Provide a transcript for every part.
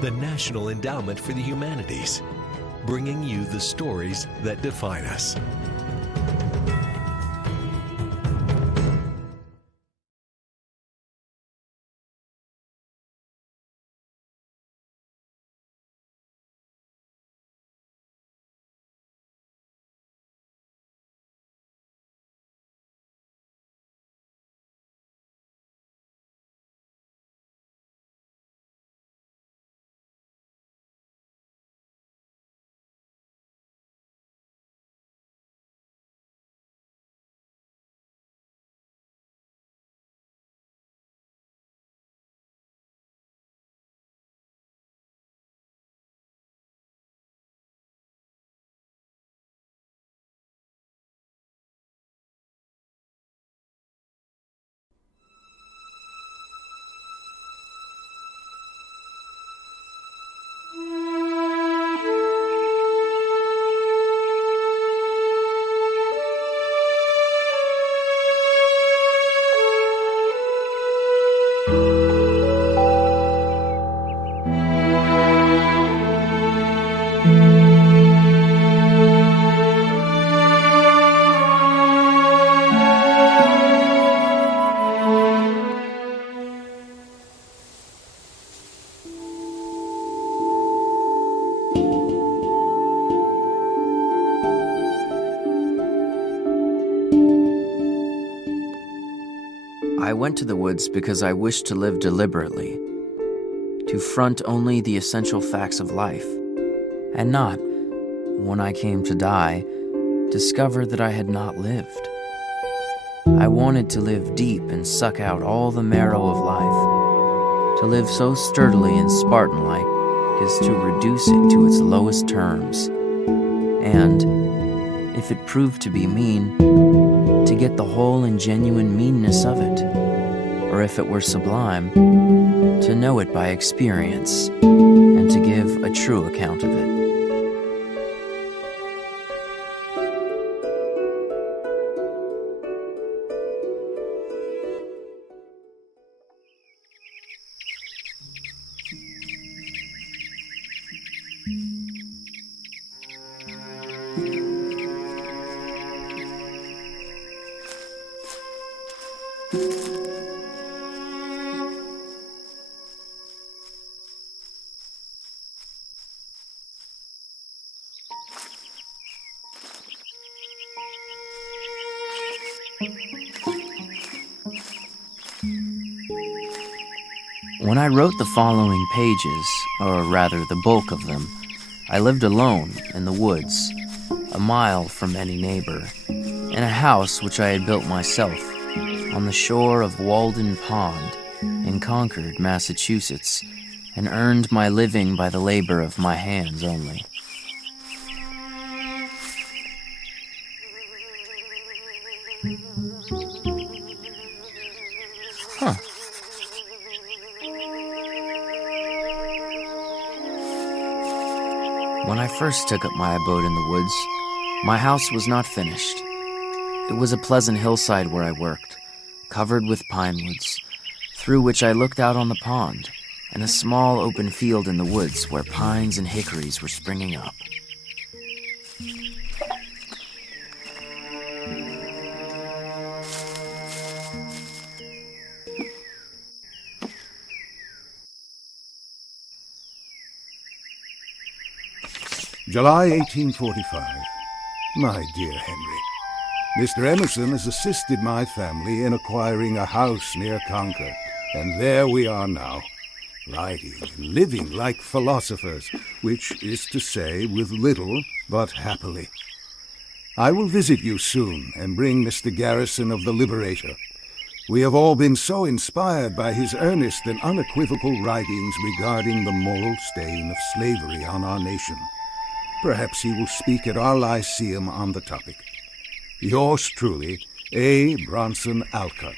the National Endowment for the Humanities, bringing you the stories that define us. I went to the woods because I wished to live deliberately, to front only the essential facts of life, and not, when I came to die, discover that I had not lived. I wanted to live deep and suck out all the marrow of life, to live so sturdily and Spartan-like as to reduce it to its lowest terms, and, if it proved to be mean, to get the whole and genuine meanness of it, or if it were sublime, to know it by experience, and to give a true account of it. When I wrote the following pages, or rather the bulk of them, I lived alone in the woods, a mile from any neighbor, in a house which I had built myself, on the shore of Walden Pond, in Concord, Massachusetts, and earned my living by the labor of my hands only. When I first took up my abode in the woods, my house was not finished. It was a pleasant hillside where I worked, covered with pine woods, through which I looked out on the pond, and a small open field in the woods where pines and hickories were springing up. July 1845. My dear Henry, Mr. Emerson has assisted my family in acquiring a house near Concord, and there we are now, writing and living like philosophers, which is to say, with little but happily. I will visit you soon and bring Mr. Garrison of the Liberator. We have all been so inspired by his earnest and unequivocal writings regarding the moral stain of slavery on our nation. Perhaps he will speak at our Lyceum on the topic. Yours truly, A. Bronson Alcott.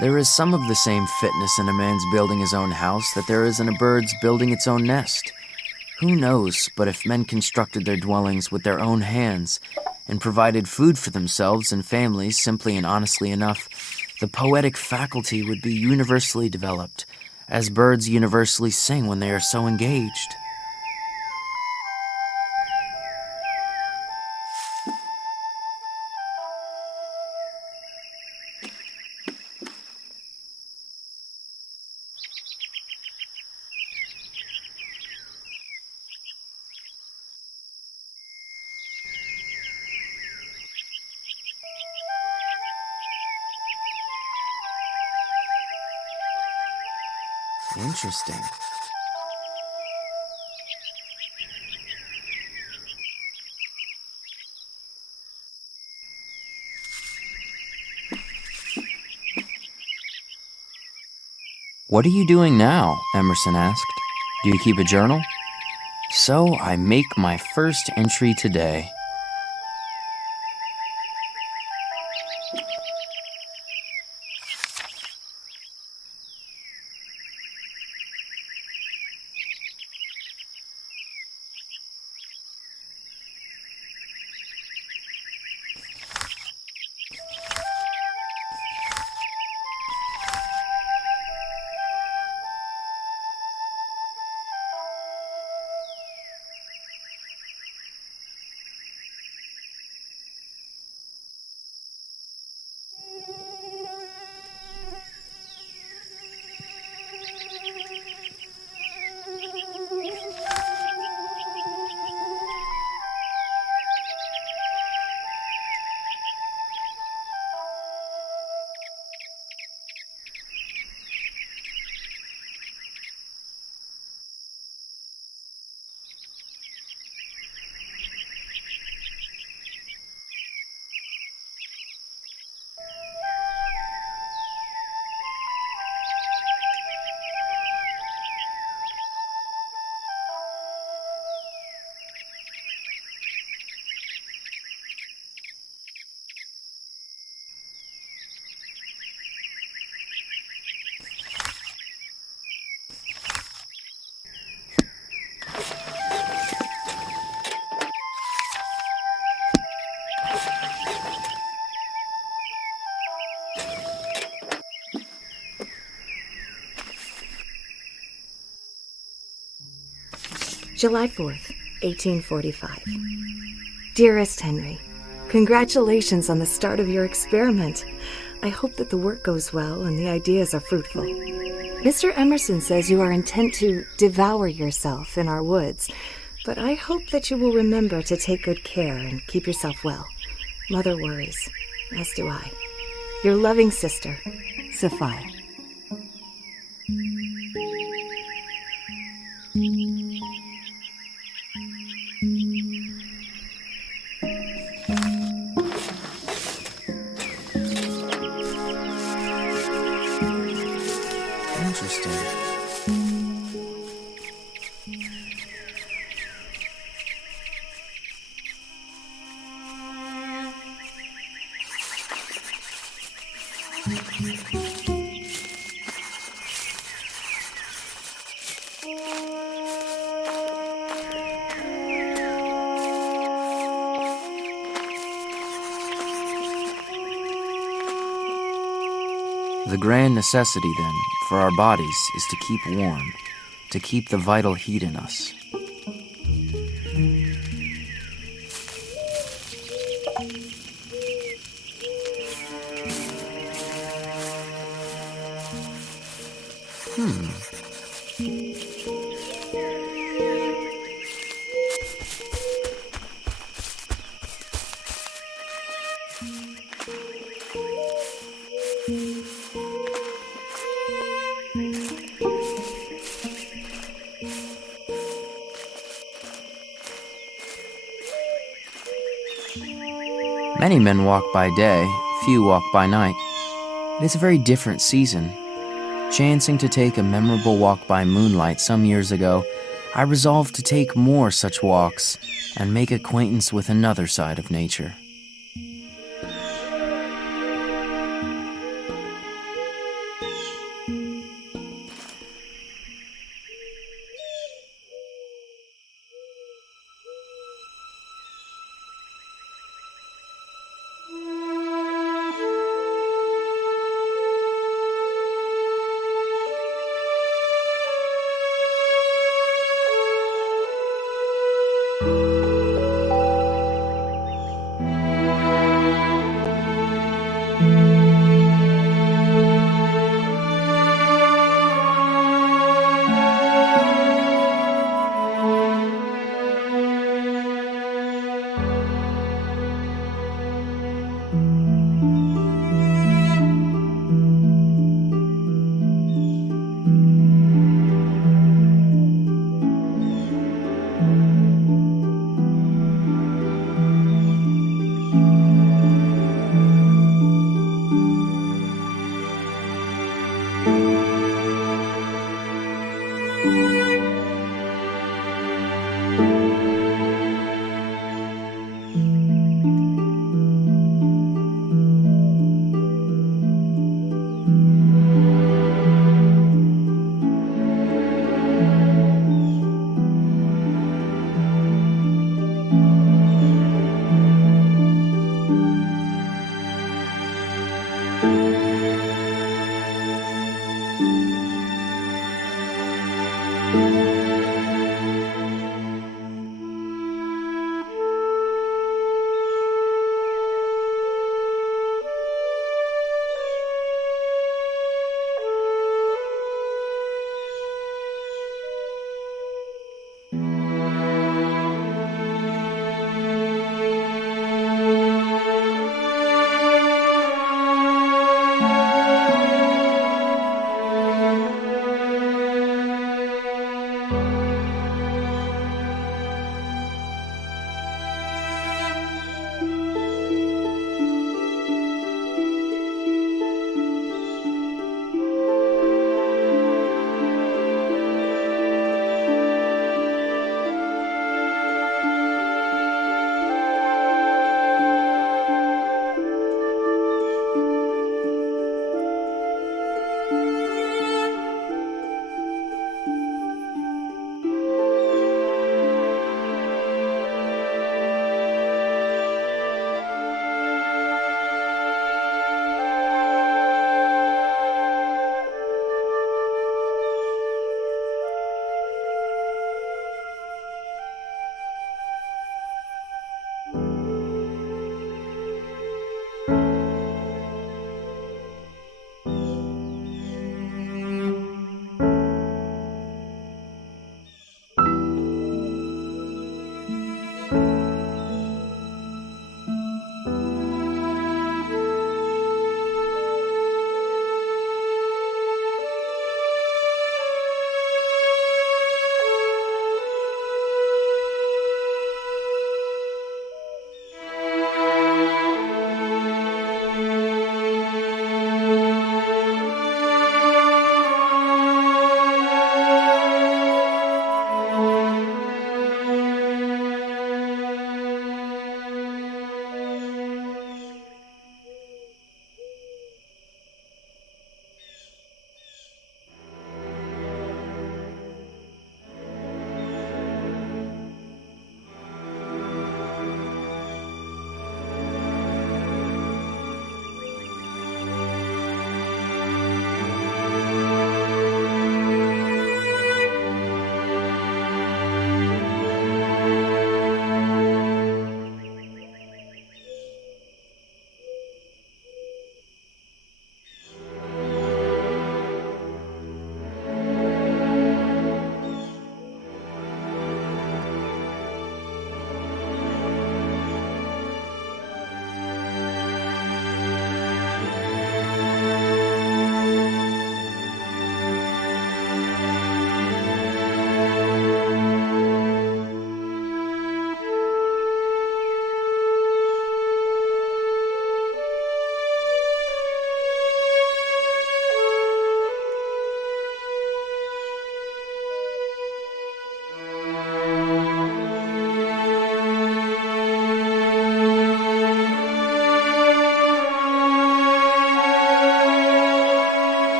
There is some of the same fitness in a man's building his own house that there is in a bird's building its own nest. Who knows but if men constructed their dwellings with their own hands and provided food for themselves and families simply and honestly enough, the poetic faculty would be universally developed, as birds universally sing when they are so engaged. Interesting. What are you doing now? Emerson asked. Do you keep a journal? So I make my first entry today. July 4th, 1845. Dearest Henry, congratulations on the start of your experiment. I hope that the work goes well and the ideas are fruitful. Mr. Emerson says you are intent to devour yourself in our woods, but I hope that you will remember to take good care and keep yourself well. Mother worries, as do I. Your loving sister, Sophia. Interesting. The grand necessity, then, for our bodies is to keep warm, to keep the vital heat in us. Many men walk by day, few walk by night. It is a very different season. Chancing to take a memorable walk by moonlight some years ago, I resolved to take more such walks and make acquaintance with another side of nature.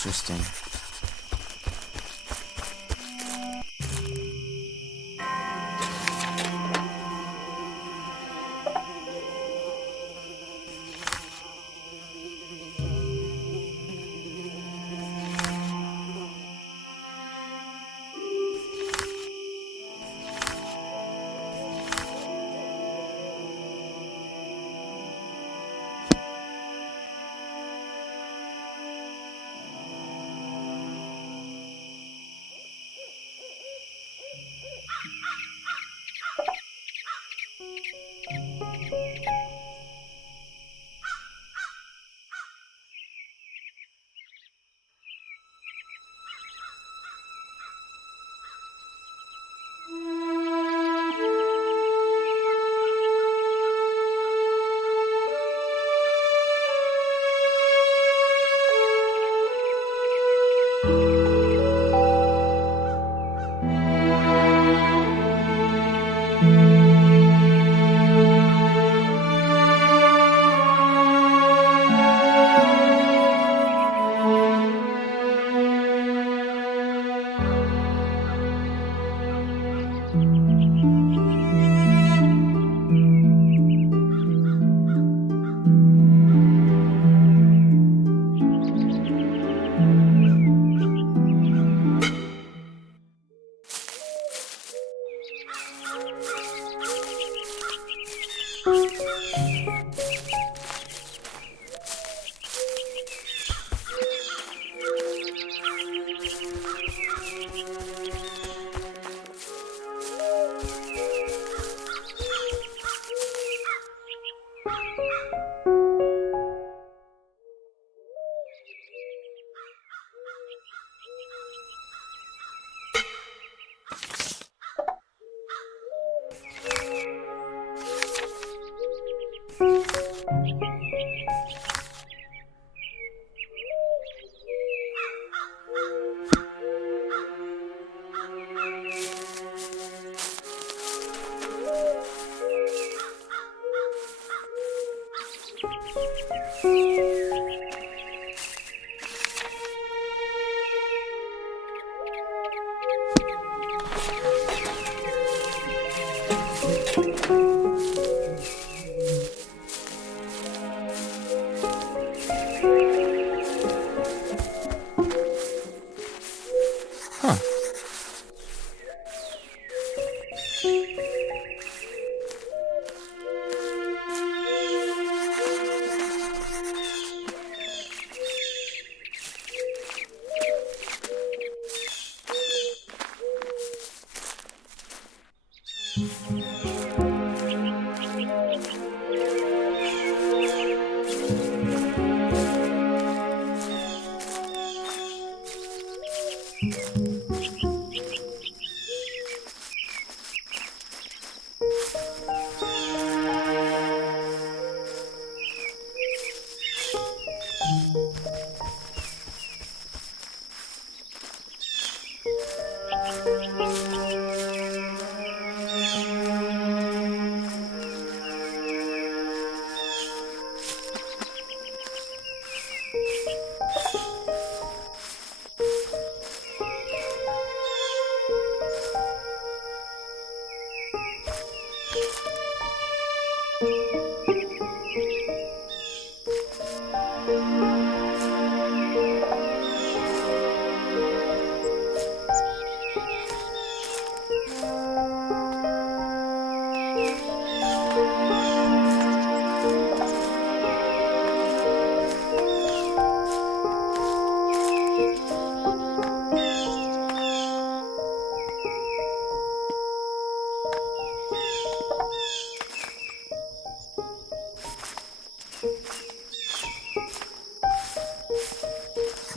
Interesting.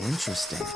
Interesting.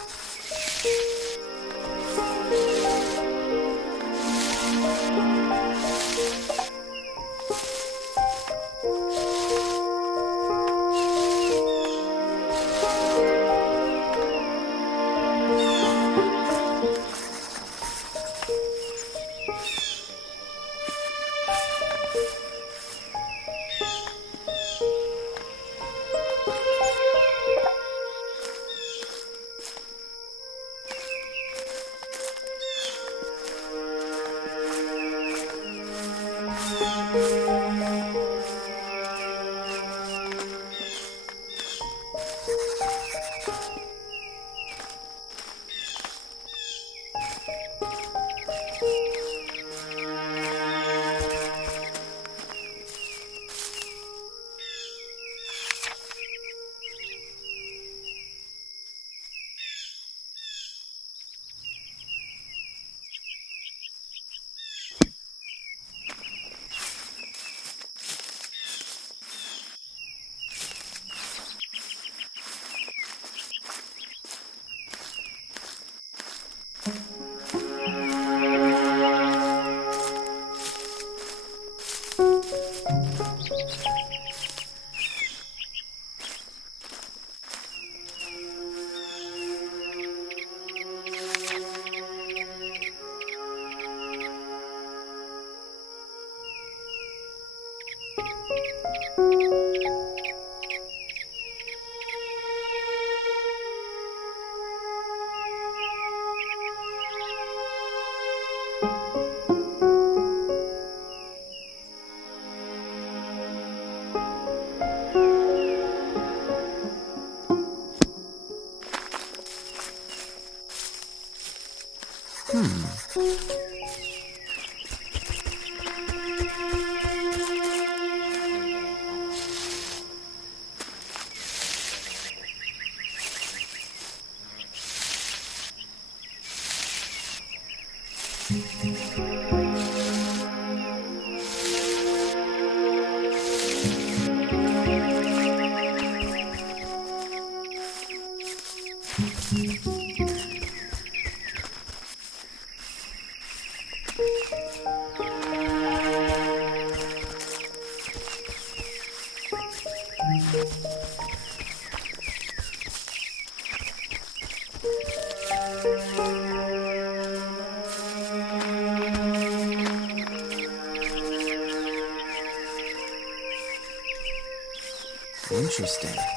Interesting.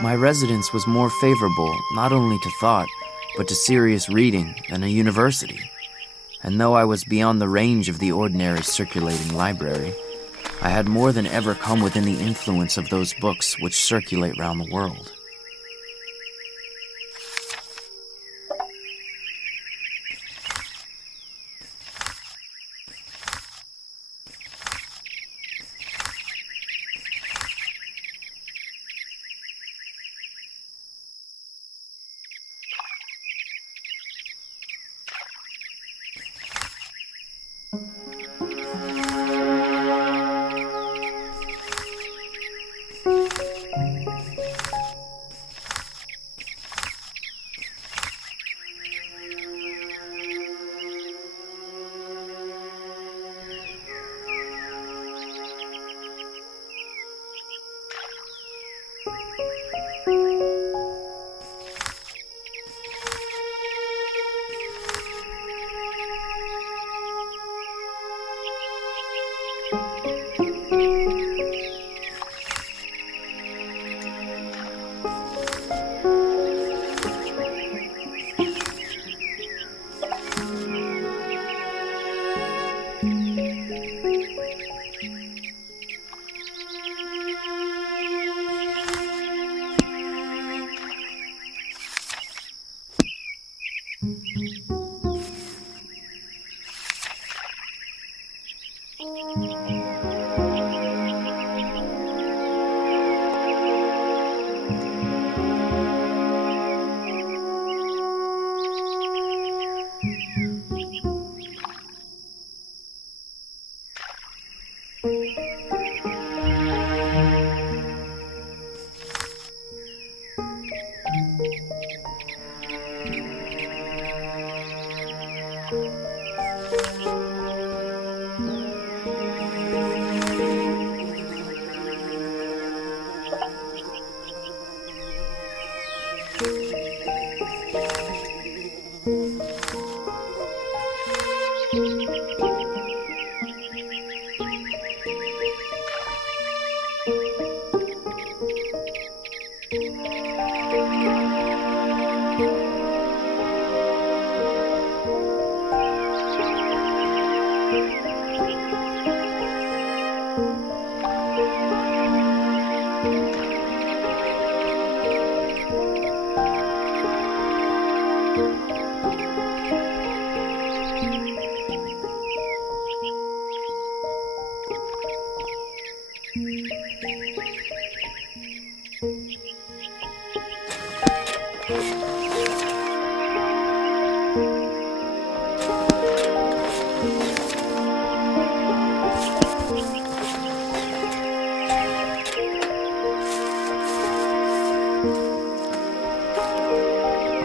My residence was more favorable not only to thought, but to serious reading than a university. And though I was beyond the range of the ordinary circulating library, I had more than ever come within the influence of those books which circulate round the world. I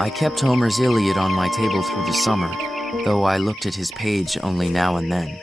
kept Homer's Iliad on my table through the summer, though I looked at his page only now and then.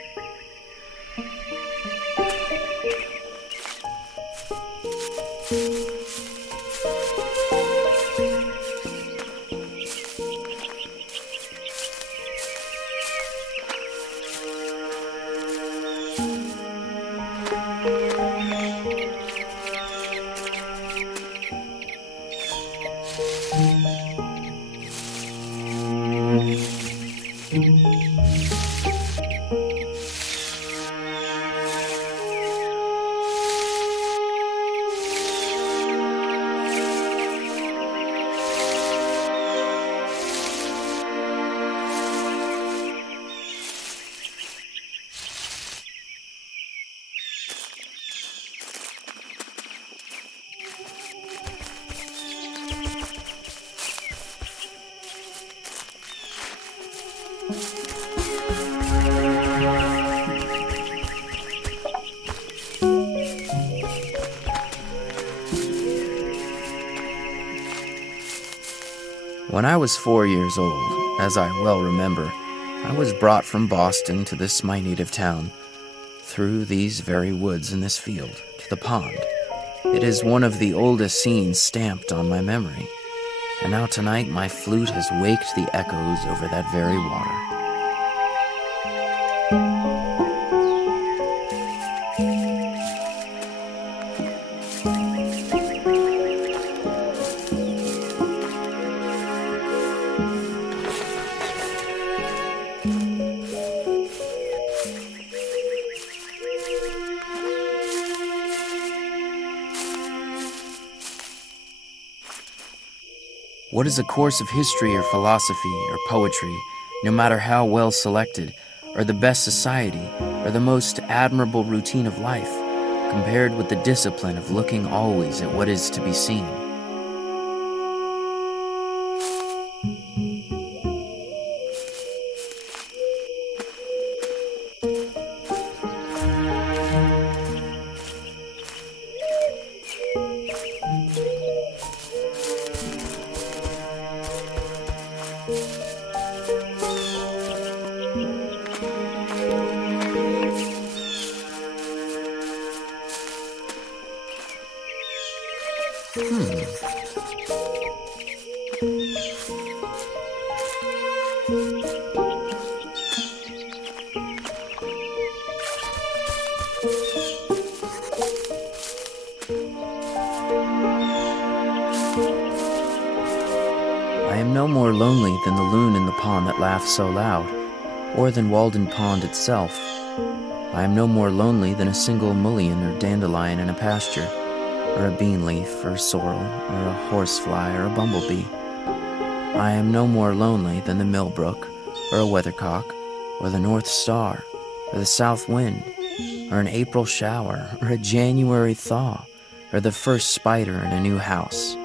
When I was 4 years old, as I well remember, I was brought from Boston to this my native town, through these very woods in this field, to the pond. It is one of the oldest scenes stamped on my memory, and now tonight my flute has waked the echoes over that very water. What is a course of history or philosophy or poetry, no matter how well selected, or the best society, or the most admirable routine of life, compared with the discipline of looking always at what is to be seen? I am no more lonely than the loon in the pond that laughs so loud, or than Walden Pond itself. I am no more lonely than a single mullein or dandelion in a pasture, or a bean leaf, or a sorrel, or a horsefly, or a bumblebee. I am no more lonely than the millbrook, or a weathercock, or the North Star, or the south wind, or an April shower, or a January thaw, or the first spider in a new house.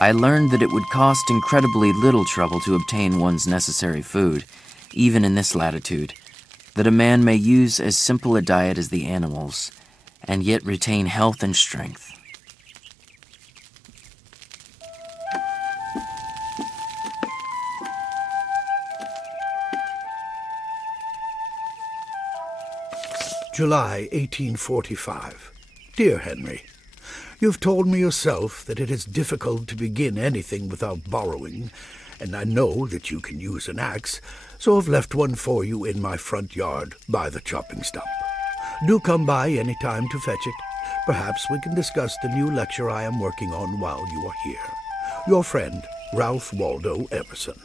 I learned that it would cost incredibly little trouble to obtain one's necessary food, even in this latitude, that a man may use as simple a diet as the animals, and yet retain health and strength. July 1845. Dear Henry, you've told me yourself that it is difficult to begin anything without borrowing, and I know that you can use an axe, so I've left one for you in my front yard by the chopping stump. Do come by any time to fetch it. Perhaps we can discuss the new lecture I am working on while you are here. Your friend, Ralph Waldo Emerson.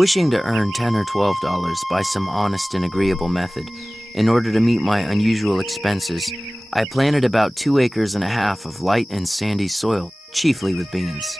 Wishing to earn $10 or $12 by some honest and agreeable method in order to meet my unusual expenses, I planted about 2.5 acres of light and sandy soil, chiefly with beans.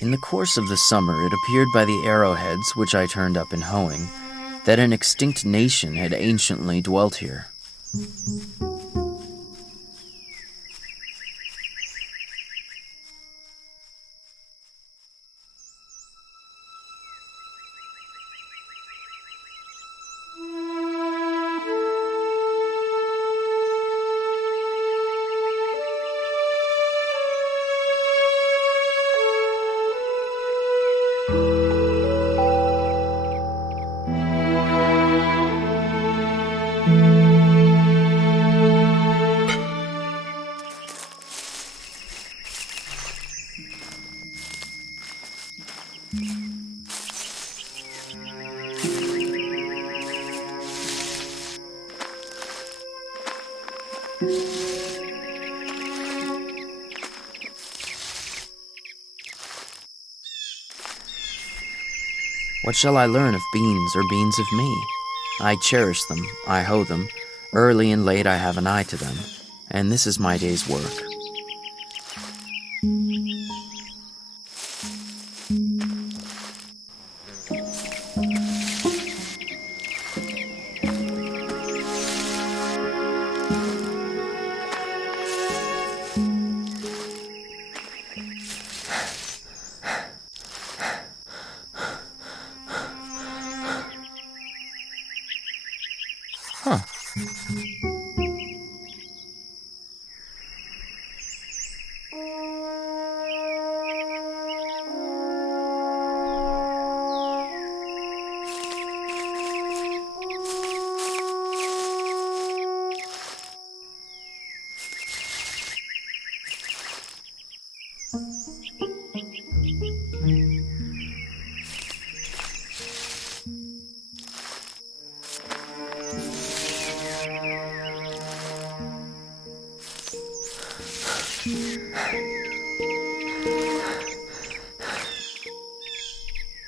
In the course of the summer, it appeared by the arrowheads which I turned up in hoeing that an extinct nation had anciently dwelt here. What shall I learn of beans or beans of me? I cherish them, I hoe them, early and late I have an eye to them, and this is my day's work.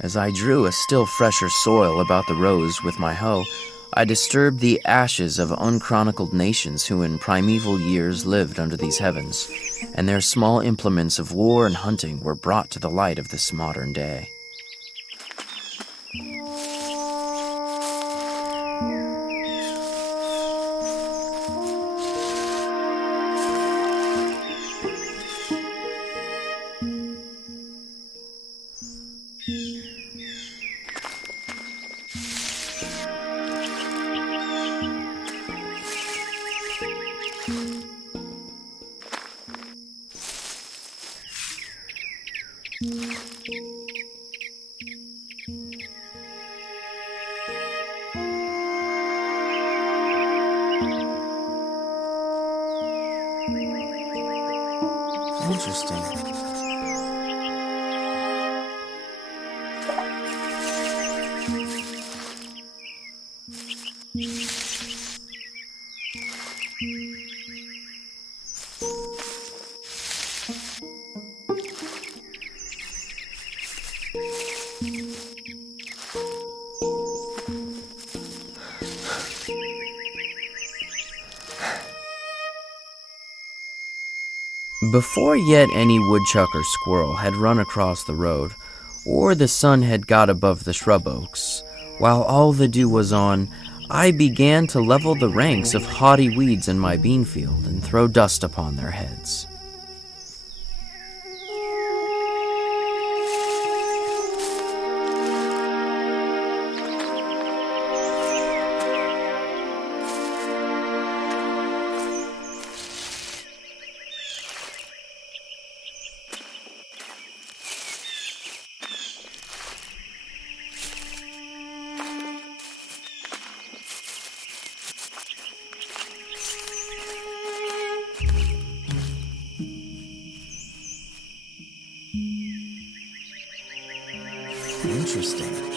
As I drew a still fresher soil about the rows with my hoe, I disturbed the ashes of unchronicled nations who in primeval years lived under these heavens, and their small implements of war and hunting were brought to the light of this modern day. Interesting. Before yet any woodchuck or squirrel had run across the road, or the sun had got above the shrub oaks, while all the dew was on, I began to level the ranks of haughty weeds in my bean field and throw dust upon their heads. resting.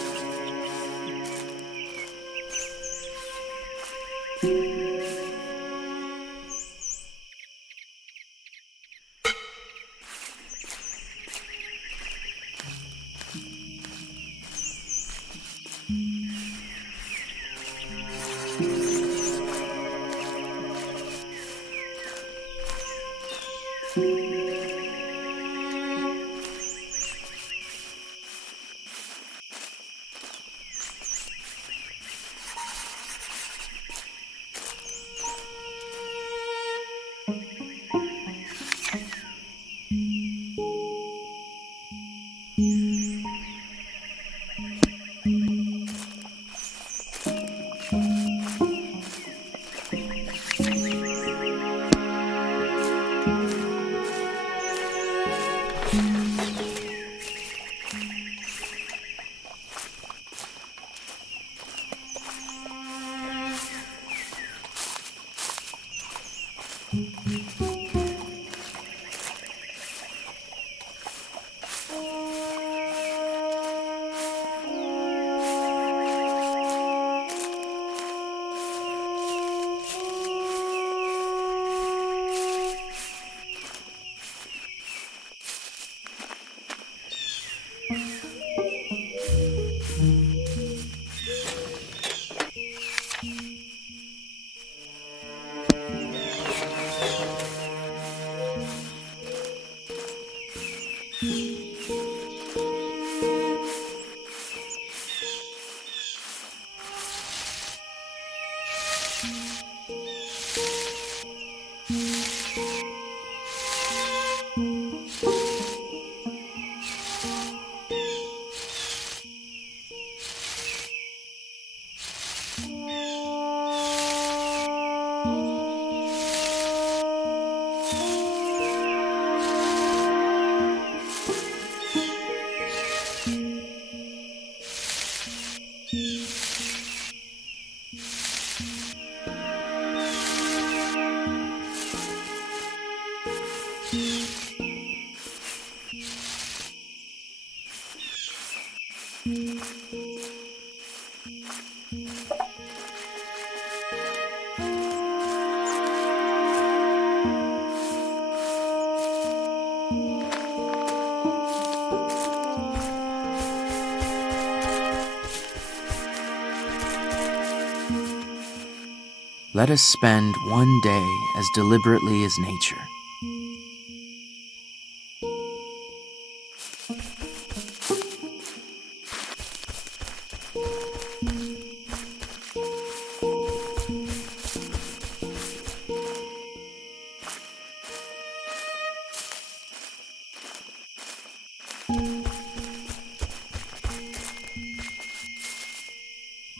Let us spend one day as deliberately as nature.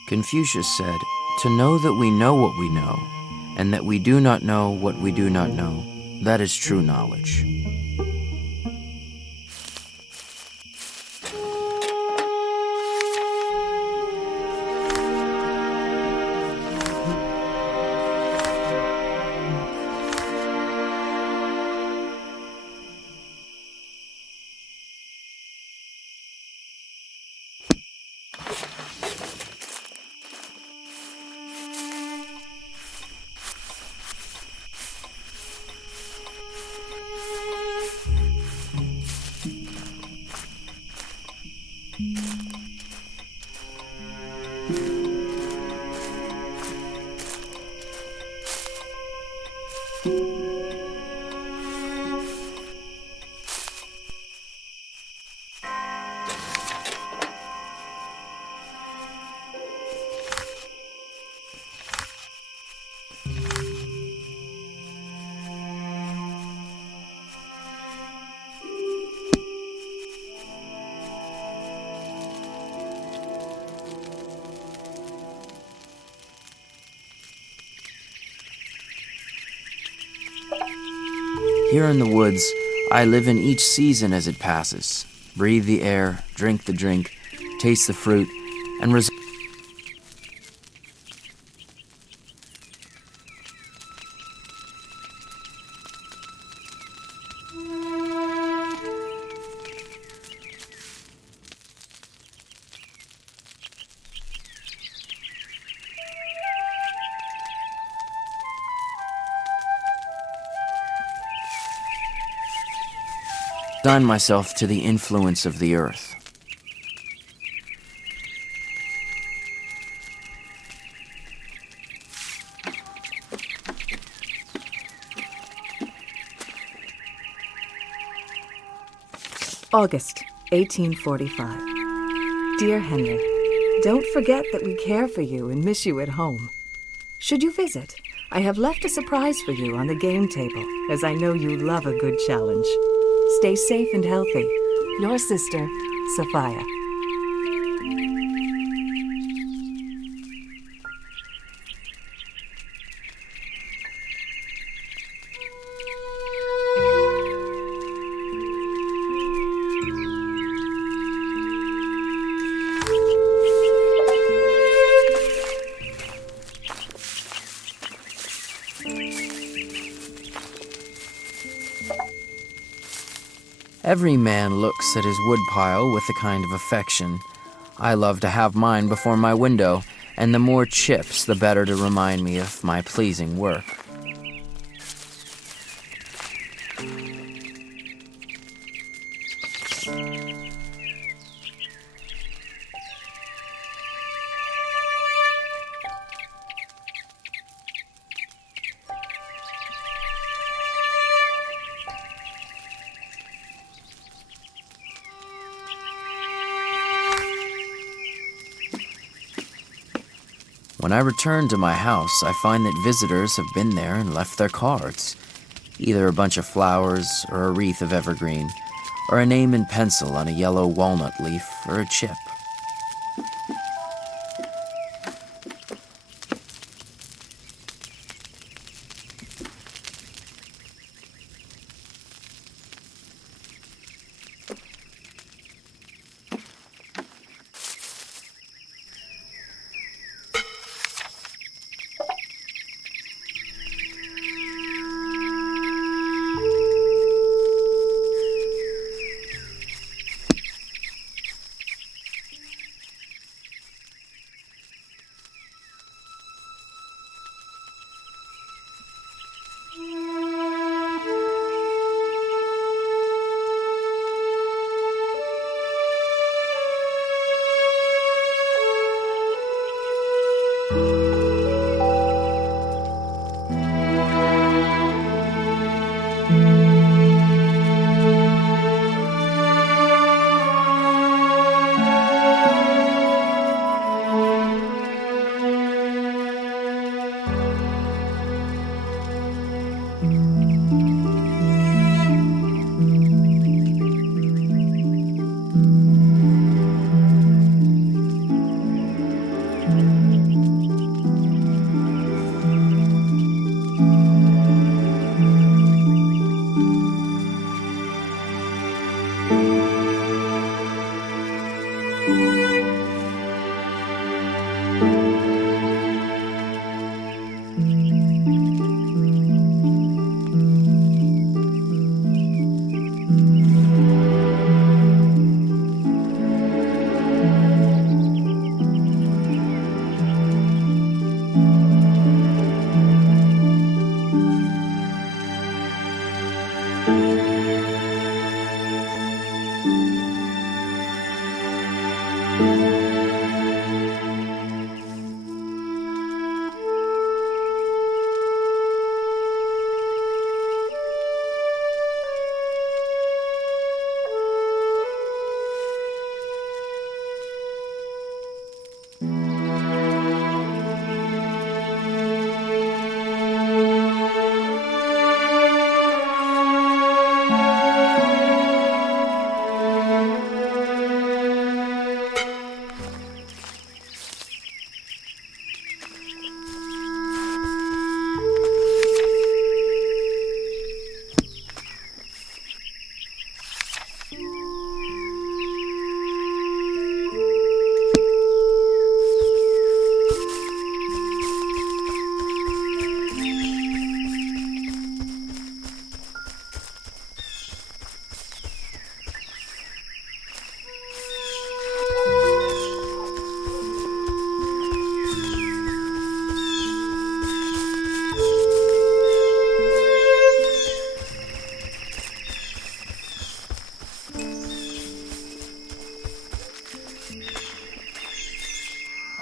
Confucius said, "To know that we know what we know, and that we do not know what we do not know, that is true knowledge." Here in the woods, I live in each season as it passes, breathe the air, drink the drink, taste the fruit, and resign myself to the influence of the earth. August 1845. Dear Henry, don't forget that we care for you and miss you at home. Should you visit, I have left a surprise for you on the game table, as I know you love a good challenge. Stay safe and healthy. Your sister, Sophia. Every man looks at his woodpile with a kind of affection. I love to have mine before my window, and the more chips, the better to remind me of my pleasing work. When I return to my house, I find that visitors have been there and left their cards. Either a bunch of flowers, or a wreath of evergreen, or a name in pencil on a yellow walnut leaf, or a chip.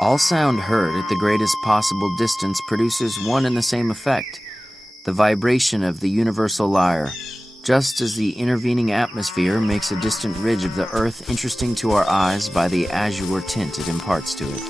All sound heard at the greatest possible distance produces one and the same effect, the vibration of the universal lyre, just as the intervening atmosphere makes a distant ridge of the earth interesting to our eyes by the azure tint it imparts to it.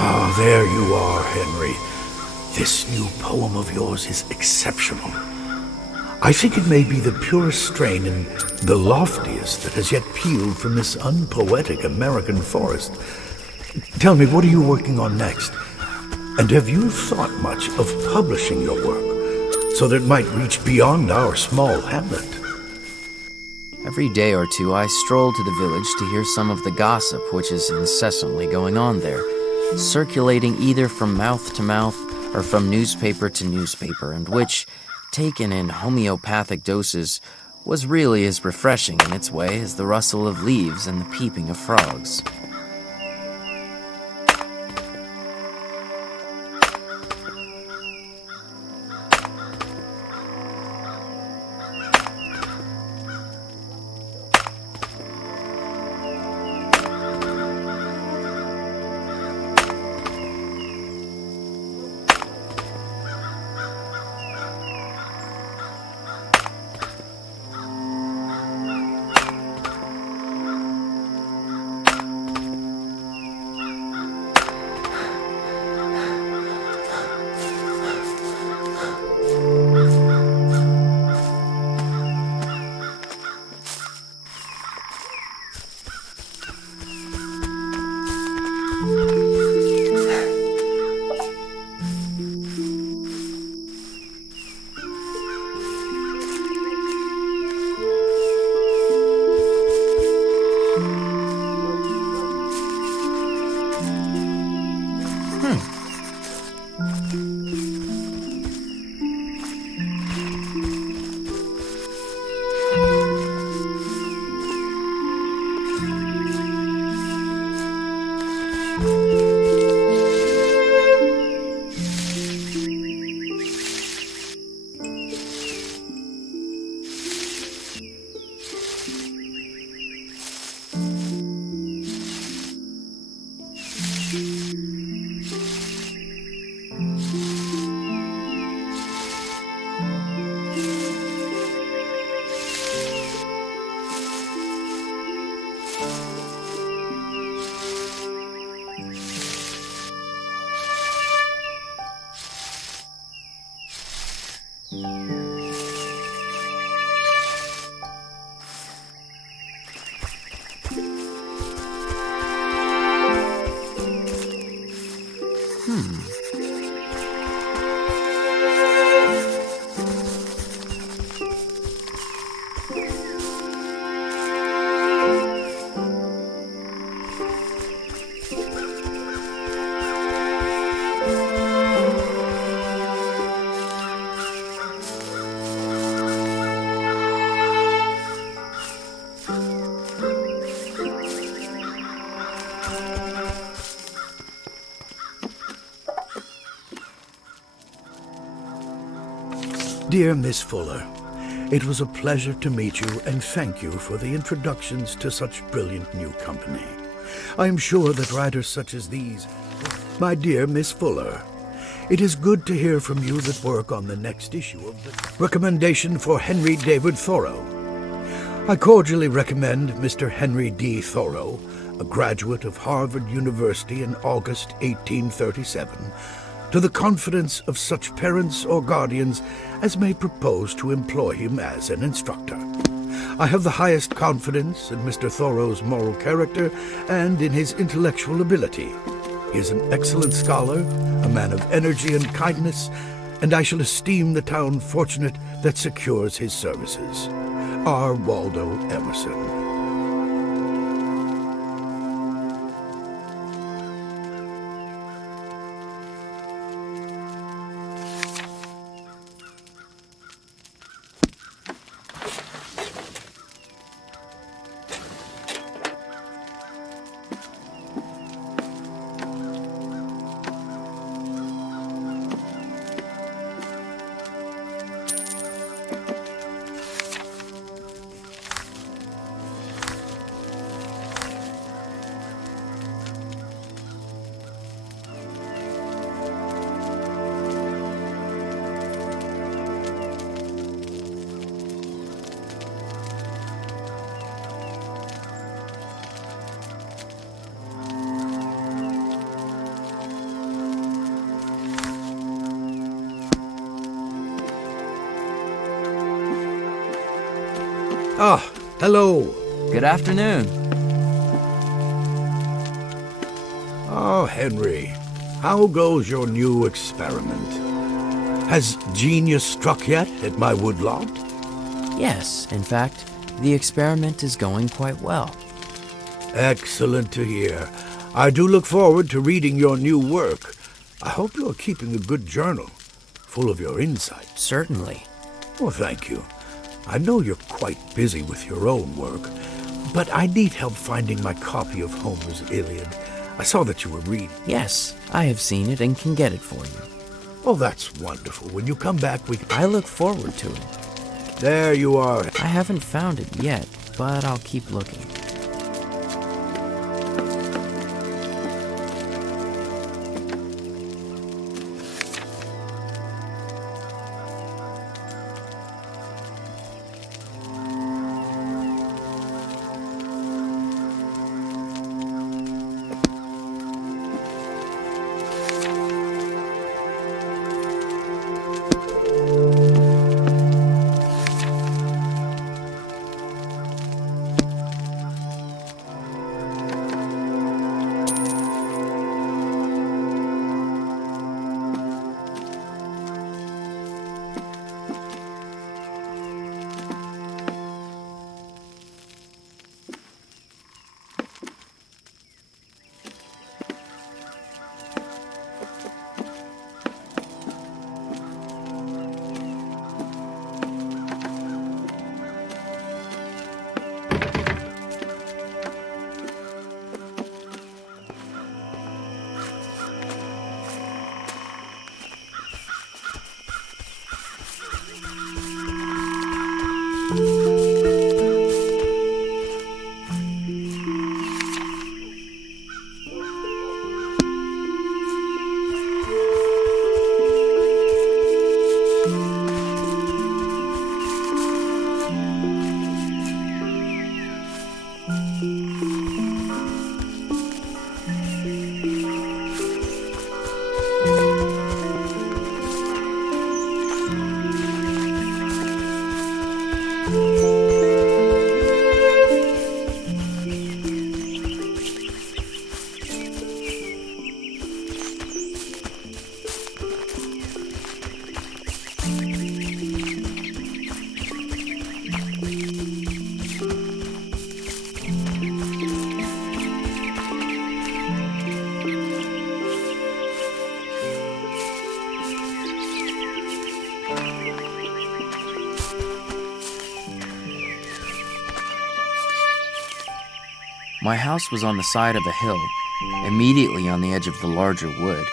Ah, there you are, Henry. This new poem of yours is exceptional. I think it may be the purest strain and the loftiest that has yet peeled from this unpoetic American forest. Tell me, what are you working on next? And have you thought much of publishing your work so that it might reach beyond our small hamlet? Every day or two I stroll to the village to hear some of the gossip which is incessantly going on there, circulating either from mouth to mouth or from newspaper to newspaper, and which, taken in homeopathic doses, was really as refreshing in its way as the rustle of leaves and the peeping of frogs. Dear Miss Fuller, It was a pleasure to meet you, and thank you for the introductions to such brilliant new company. I am sure that writers such as these... My dear Miss Fuller, it is good to hear from you that work on the next issue of the recommendation for Henry David Thoreau. I cordially recommend Mr. Henry D. Thoreau, a graduate of Harvard University in August 1837, to the confidence of such parents or guardians as may propose to employ him as an instructor. I have the highest confidence in Mr. Thoreau's moral character and in his intellectual ability. He is an excellent scholar, a man of energy and kindness, and I shall esteem the town fortunate that secures his services. R. Waldo Emerson. Ah, hello. Good afternoon. Oh, Henry, how goes your new experiment? Has genius struck yet at my woodlot? Yes, in fact, the experiment is going quite well. Excellent to hear. I do look forward to reading your new work. I hope you are keeping a good journal, full of your insights. Certainly. Well, thank you. I know you're quite busy with your own work, but I need help finding my copy of Homer's Iliad. I saw that you were reading. Yes, I have seen it and can get it for you. Oh, that's wonderful. When you come back, I look forward to it. There you are. I haven't found it yet, but I'll keep looking. My house was on the side of a hill, immediately on the edge of the larger wood,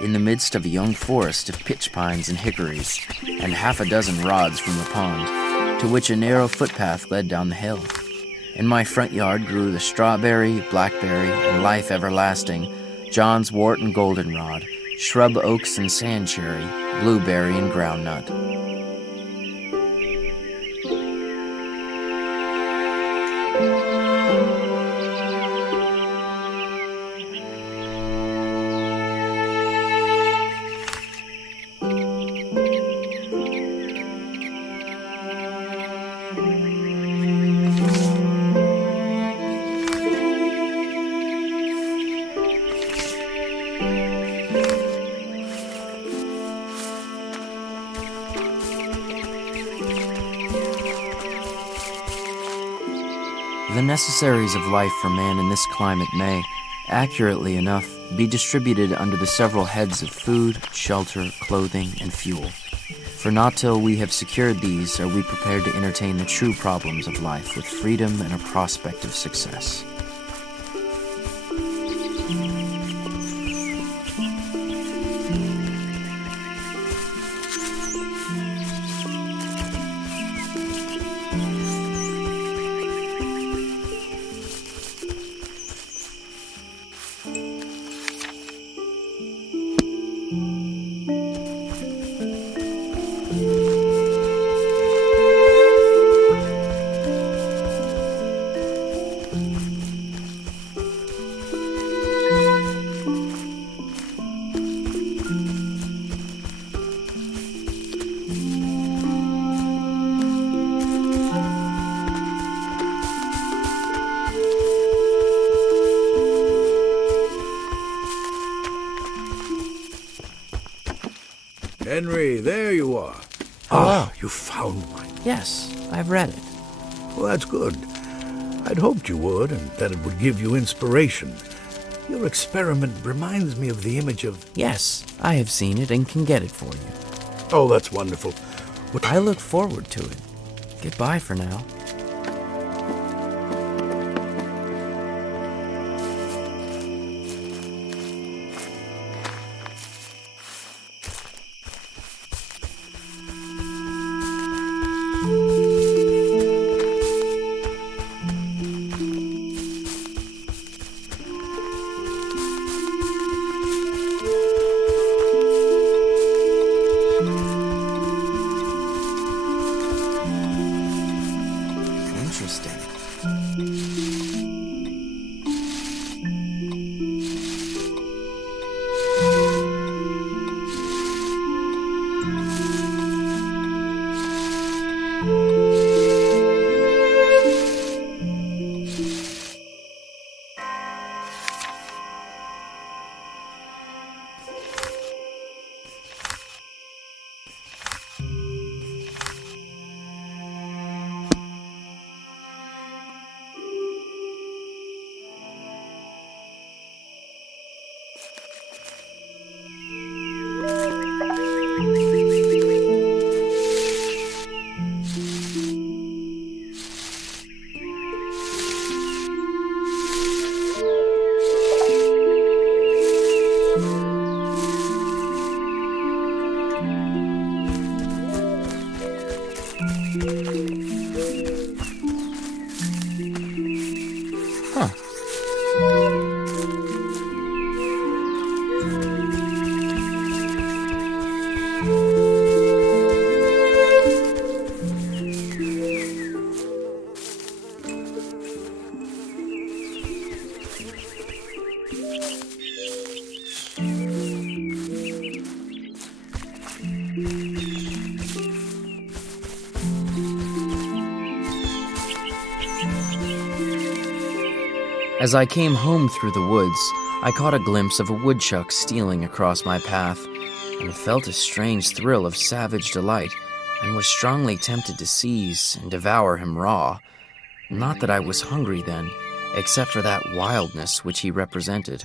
in the midst of a young forest of pitch pines and hickories, and half a dozen rods from the pond. to which a narrow footpath led down the hill. In my front yard grew the strawberry, blackberry, and life everlasting, John's wort and goldenrod, shrub oaks and sand cherry, blueberry and groundnut. The necessaries of life for man in this climate may, accurately enough, be distributed under the several heads of food, shelter, clothing, and fuel. For not till we have secured these are we prepared to entertain the true problems of life with freedom and a prospect of success. Henry, there you are. Hello. You found mine. Yes, I've read it. Well, that's good. I'd hoped you would, and that it would give you inspiration. Your experiment reminds me of the image of... Yes, I have seen it and can get it for you. Oh, that's wonderful. I look forward to it. Goodbye for now. As I came home through the woods, I caught a glimpse of a woodchuck stealing across my path, and felt a strange thrill of savage delight, and was strongly tempted to seize and devour him raw. Not that I was hungry then, except for that wildness which he represented.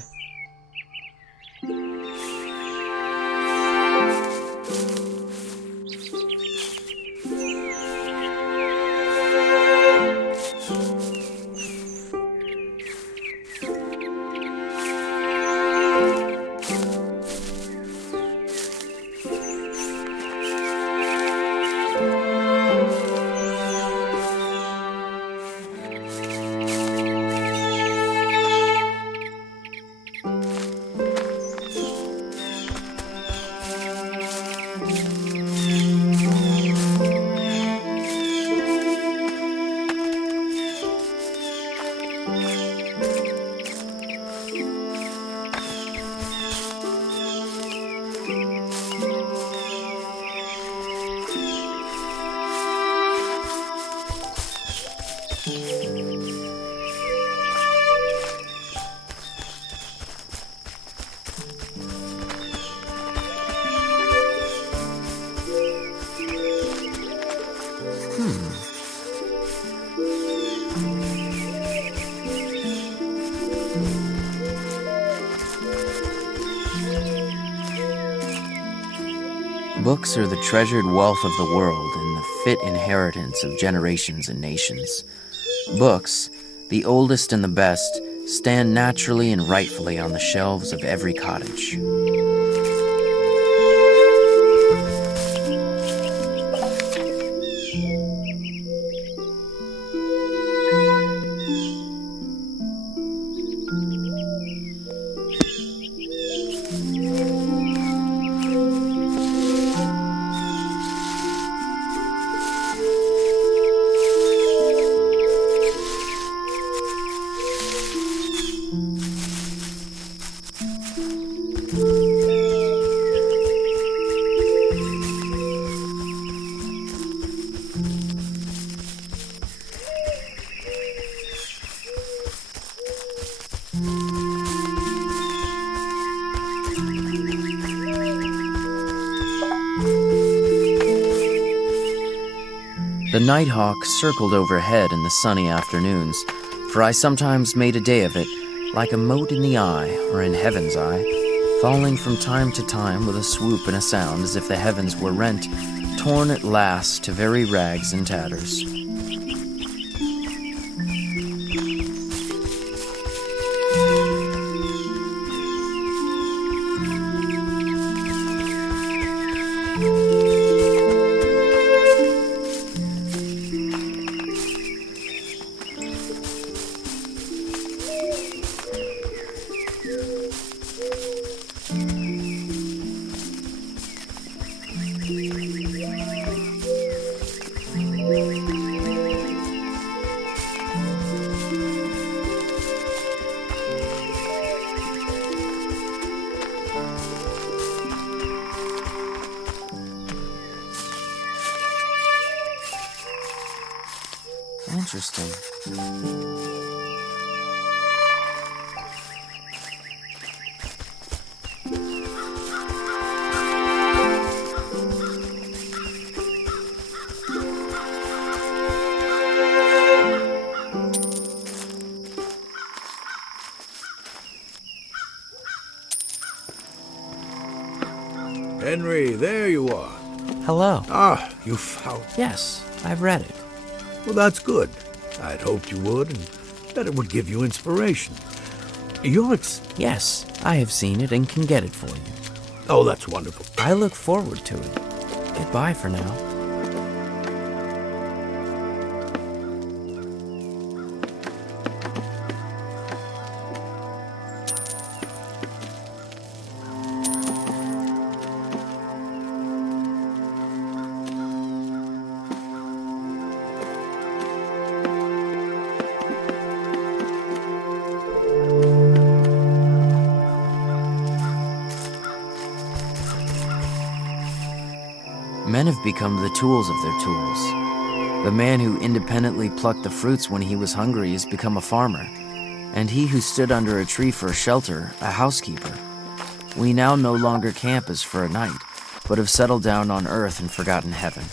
Books are the treasured wealth of the world and the fit inheritance of generations and nations. Books, the oldest and the best, stand naturally and rightfully on the shelves of every cottage. The nighthawk circled overhead in the sunny afternoons, for I sometimes made a day of it, like a mote in the eye, or in heaven's eye, falling from time to time with a swoop and a sound as if the heavens were rent, torn at last to very rags and tatters. Interesting. Henry, there you are. Hello. Ah, you found... Yes, I've read it. Well, that's good. I'd hoped you would, and that it would give you inspiration. Yes, I have seen it and can get it for you. Oh, that's wonderful. I look forward to it. Goodbye for now. Men have become the tools of their tools. The man who independently plucked the fruits when he was hungry has become a farmer, and he who stood under a tree for shelter, a housekeeper. We now no longer camp as for a night, but have settled down on earth and forgotten heaven.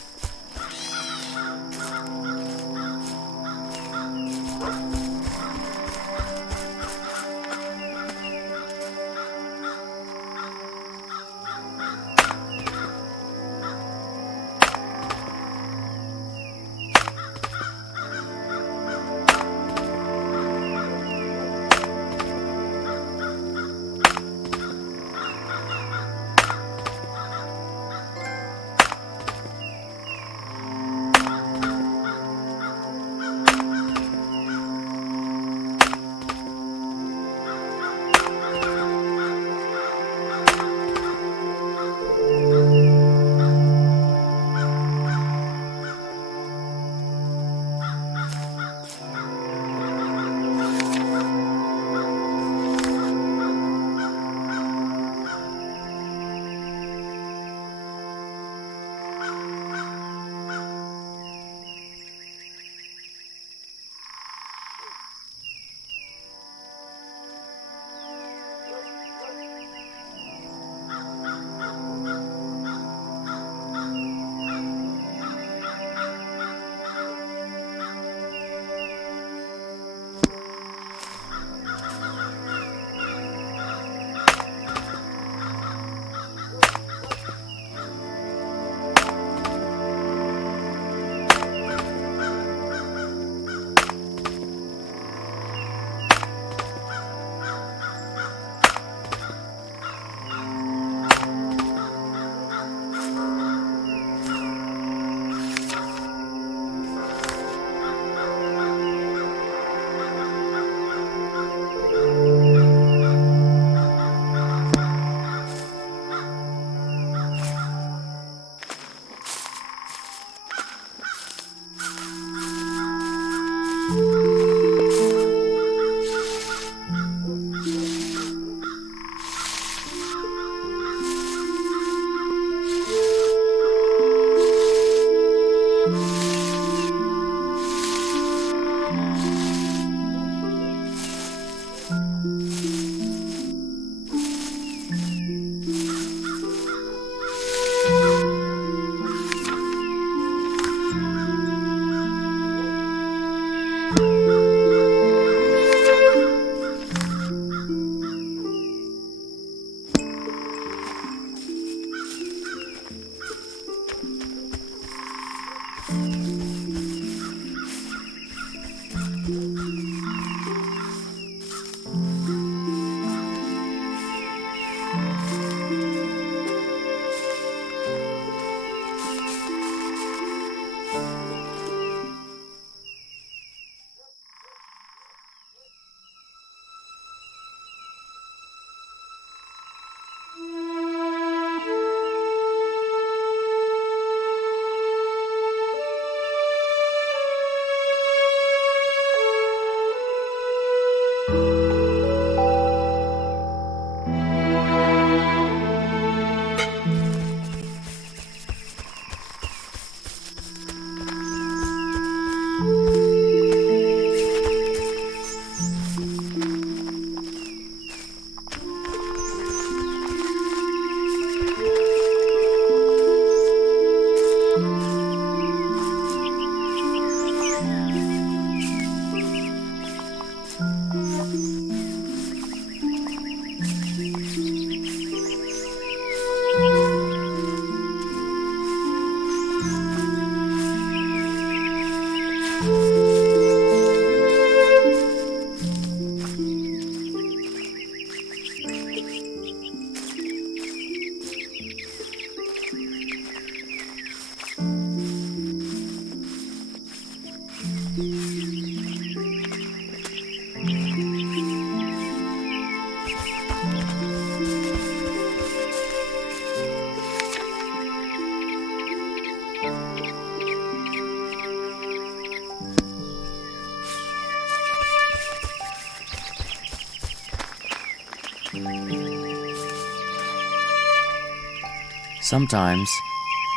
Sometimes,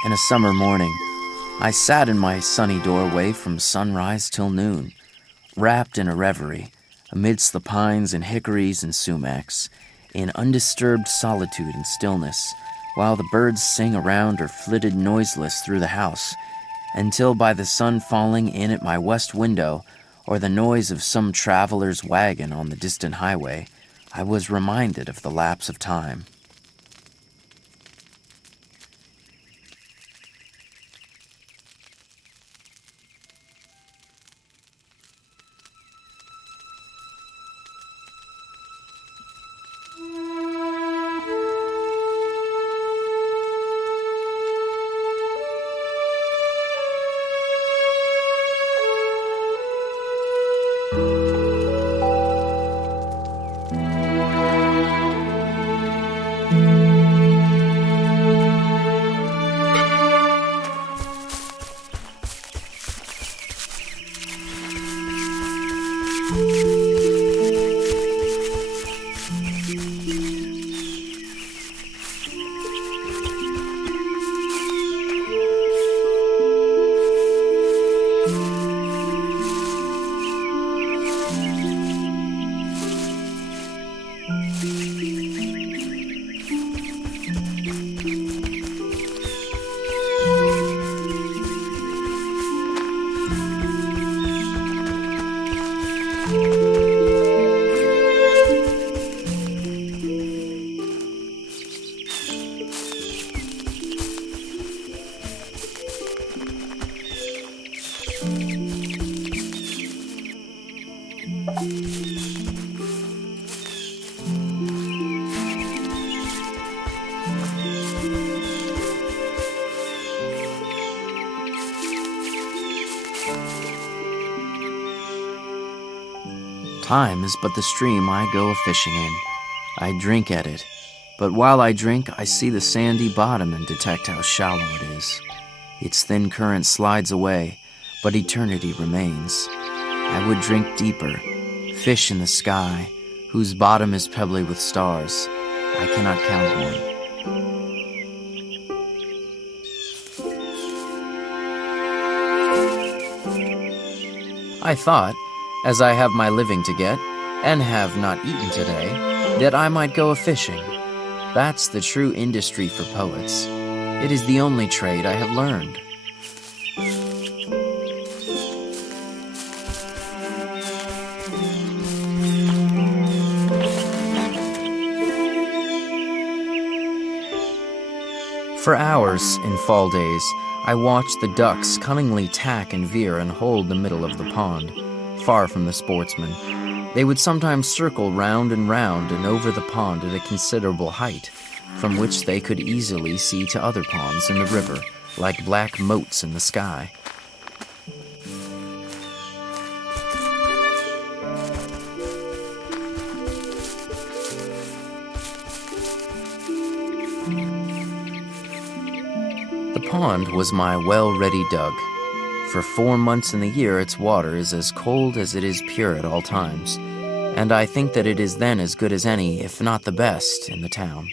in a summer morning, I sat in my sunny doorway from sunrise till noon, wrapped in a reverie, amidst the pines and hickories and sumacs, in undisturbed solitude and stillness, while the birds sang around or flitted noiseless through the house, until by the sun falling in at my west window, or the noise of some traveler's wagon on the distant highway, I was reminded of the lapse of time. Time is but the stream I go a-fishing in. I drink at it, but while I drink, I see the sandy bottom and detect how shallow it is. Its thin current slides away, but eternity remains. I would drink deeper, fish in the sky, whose bottom is pebbly with stars. I cannot count one. I thought, as I have my living to get, and have not eaten today, that I might go a-fishing. That's the true industry for poets. It is the only trade I have learned. For hours in fall days, I watched the ducks cunningly tack and veer and hold the middle of the pond, far from the sportsmen. They would sometimes circle round and over the pond at a considerable height, from which they could easily see to other ponds in the river, like black motes in the sky. The pond was my well-ready dug. For 4 months in the year, its water is as cold as it is pure at all times, and I think that it is then as good as any, if not the best, in the town.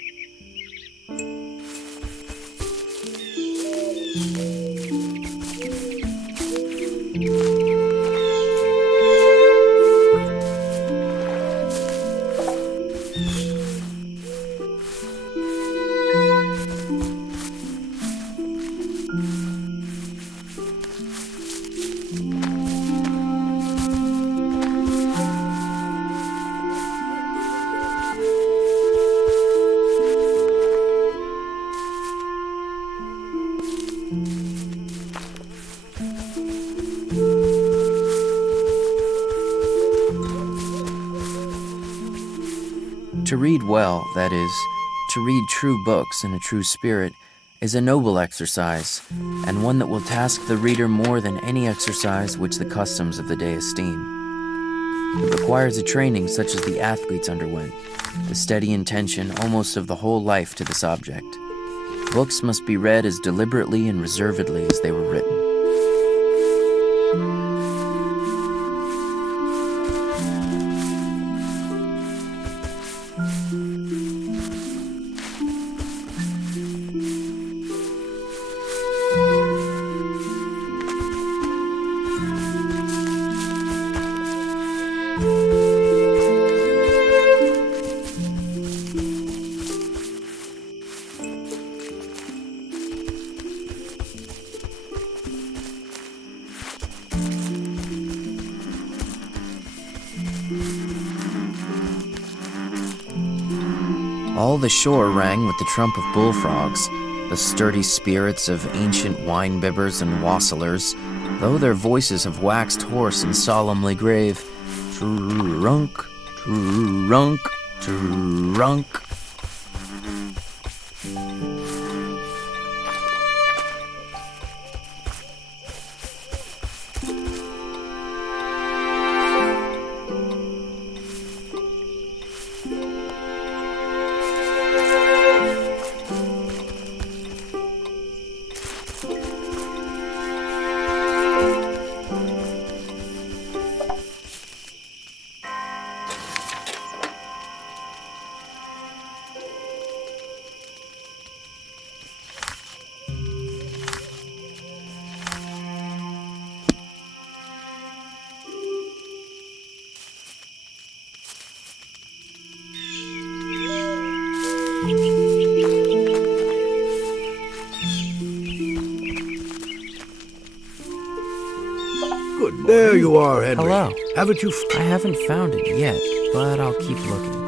To read well, that is, to read true books in a true spirit, is a noble exercise, and one that will task the reader more than any exercise which the customs of the day esteem. It requires a training such as the athletes underwent, the steady intention almost of the whole life to this object. Books must be read as deliberately and reservedly as they were written. All the shore rang with the trump of bullfrogs, the sturdy spirits of ancient wine-bibbers and wassailers, though their voices have waxed hoarse and solemnly grave. Trunk, trunk, trunk. There you are, Henry. Hello. Haven't you... I haven't found it yet, but I'll keep looking.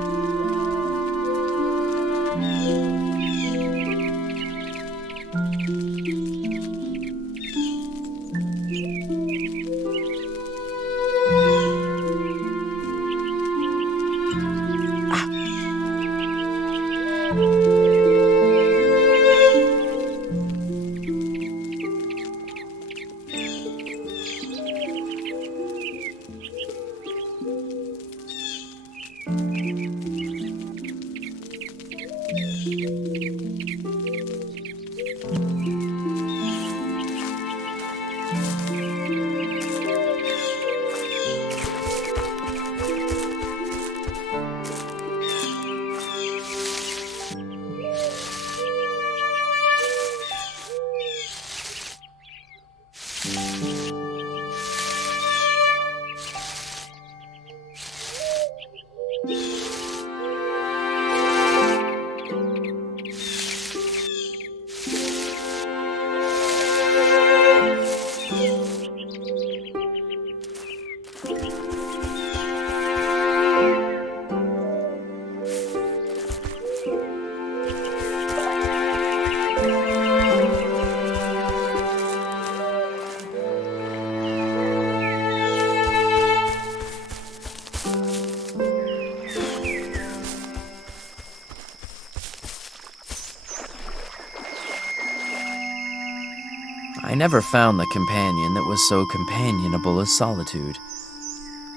I never found the companion that was so companionable as solitude.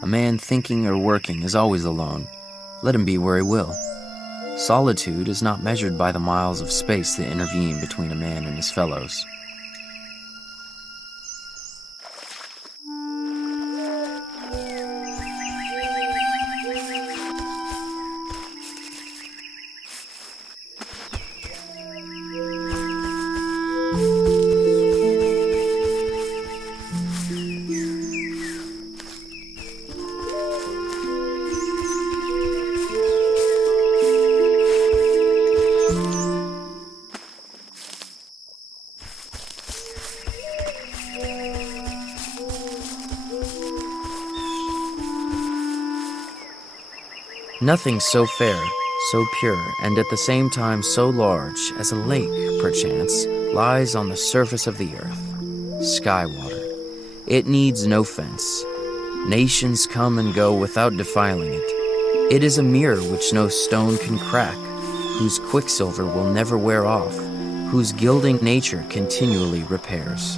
A man thinking or working is always alone. Let him be where he will. Solitude is not measured by the miles of space that intervene between a man and his fellows. Nothing so fair, so pure, and at the same time so large as a lake, perchance, lies on the surface of the earth. Sky water. It needs no fence. Nations come and go without defiling it. It is a mirror which no stone can crack, whose quicksilver will never wear off, whose gilding nature continually repairs.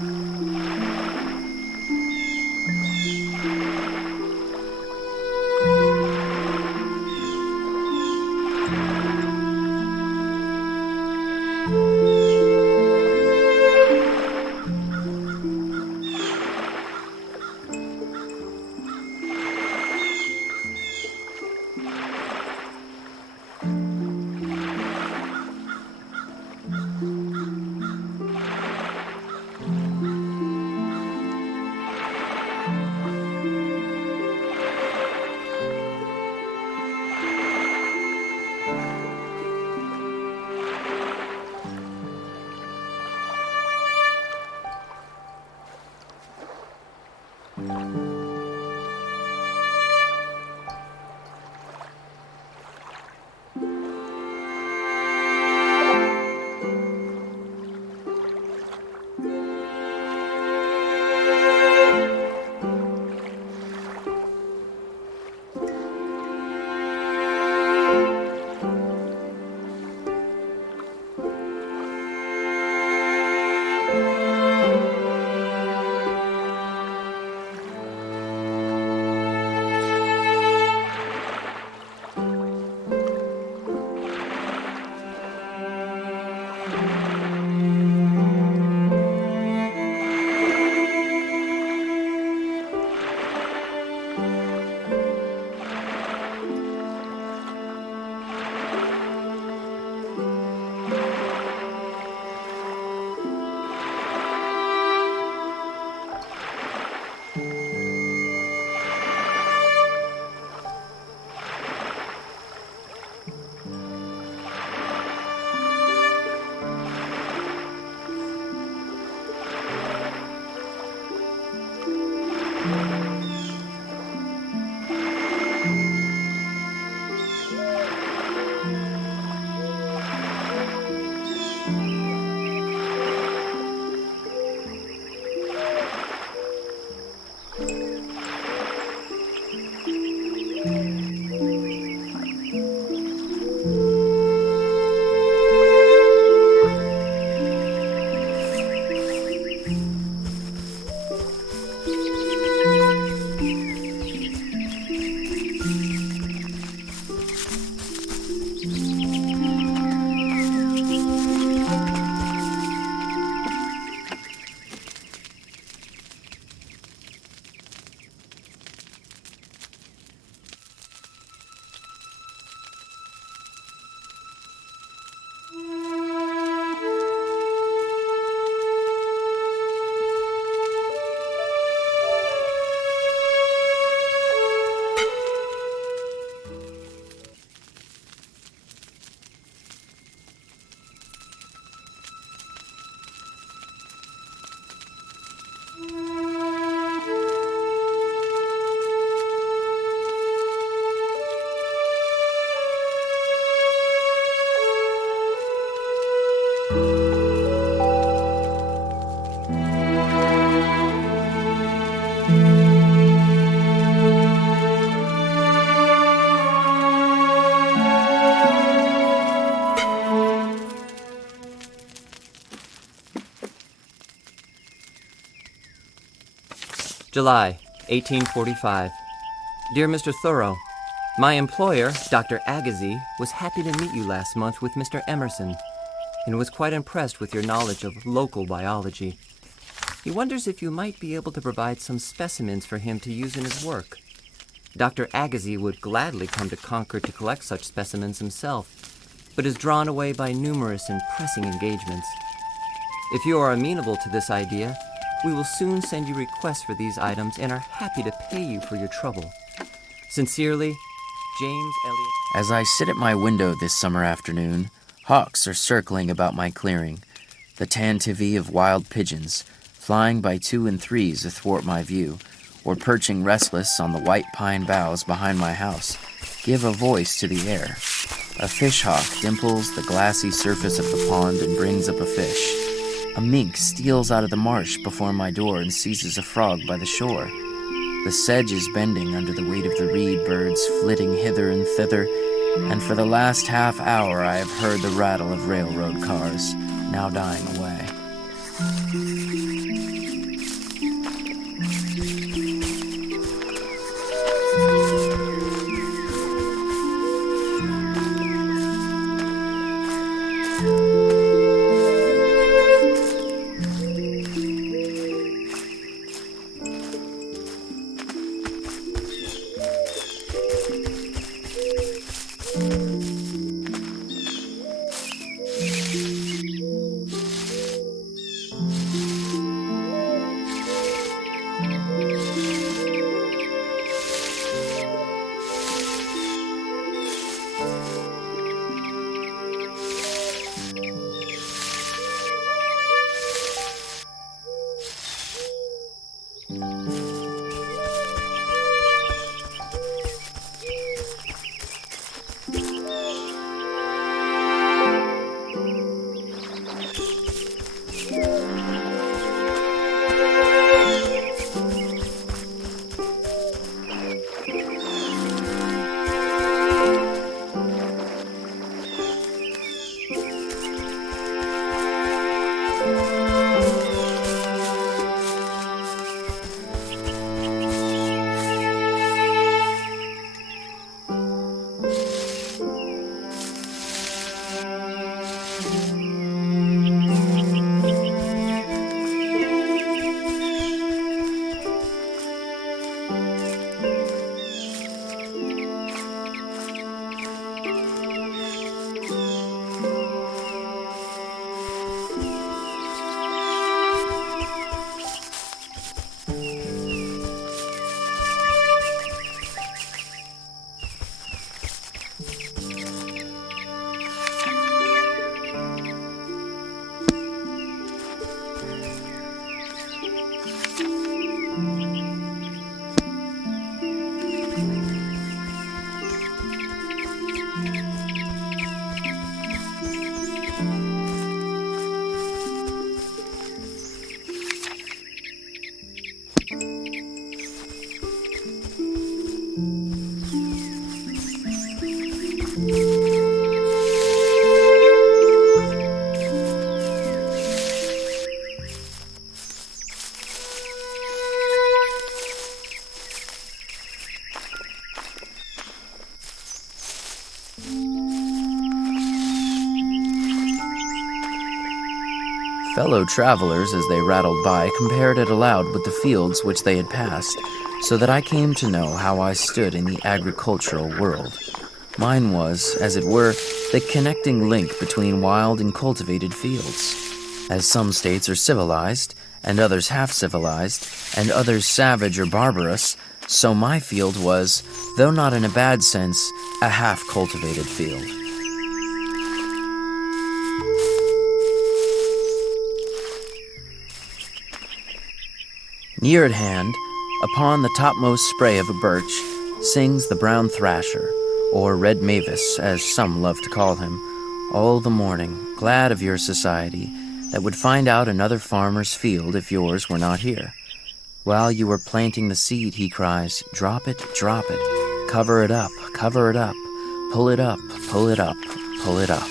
July, 1845. Dear Mr. Thoreau, my employer, Dr. Agassiz, was happy to meet you last month with Mr. Emerson, and was quite impressed with your knowledge of local biology. He wonders if you might be able to provide some specimens for him to use in his work. Dr. Agassiz would gladly come to Concord to collect such specimens himself, but is drawn away by numerous and pressing engagements. If you are amenable to this idea, we will soon send you requests for these items and are happy to pay you for your trouble. Sincerely, James Elliott. As I sit at my window this summer afternoon, hawks are circling about my clearing, the tantivy of wild pigeons, flying by 2 and 3s athwart my view, or perching restless on the white pine boughs behind my house, give a voice to the air. A fishhawk dimples the glassy surface of the pond and brings up a fish. A mink steals out of the marsh before my door and seizes a frog by the shore. The sedge is bending under the weight of the reed birds flitting hither and thither, and for the last half hour I have heard the rattle of railroad cars, now dying away. Fellow travelers, as they rattled by, compared it aloud with the fields which they had passed, so that I came to know how I stood in the agricultural world. Mine was, as it were, the connecting link between wild and cultivated fields. As some states are civilized, and others half-civilized, and others savage or barbarous, so my field was, though not in a bad sense, a half-cultivated field. Near at hand, upon the topmost spray of a birch, sings the brown thrasher, or red mavis, as some love to call him, all the morning, glad of your society, that would find out another farmer's field if yours were not here. While you are planting the seed, he cries, drop it, cover it up, pull it up, pull it up, pull it up.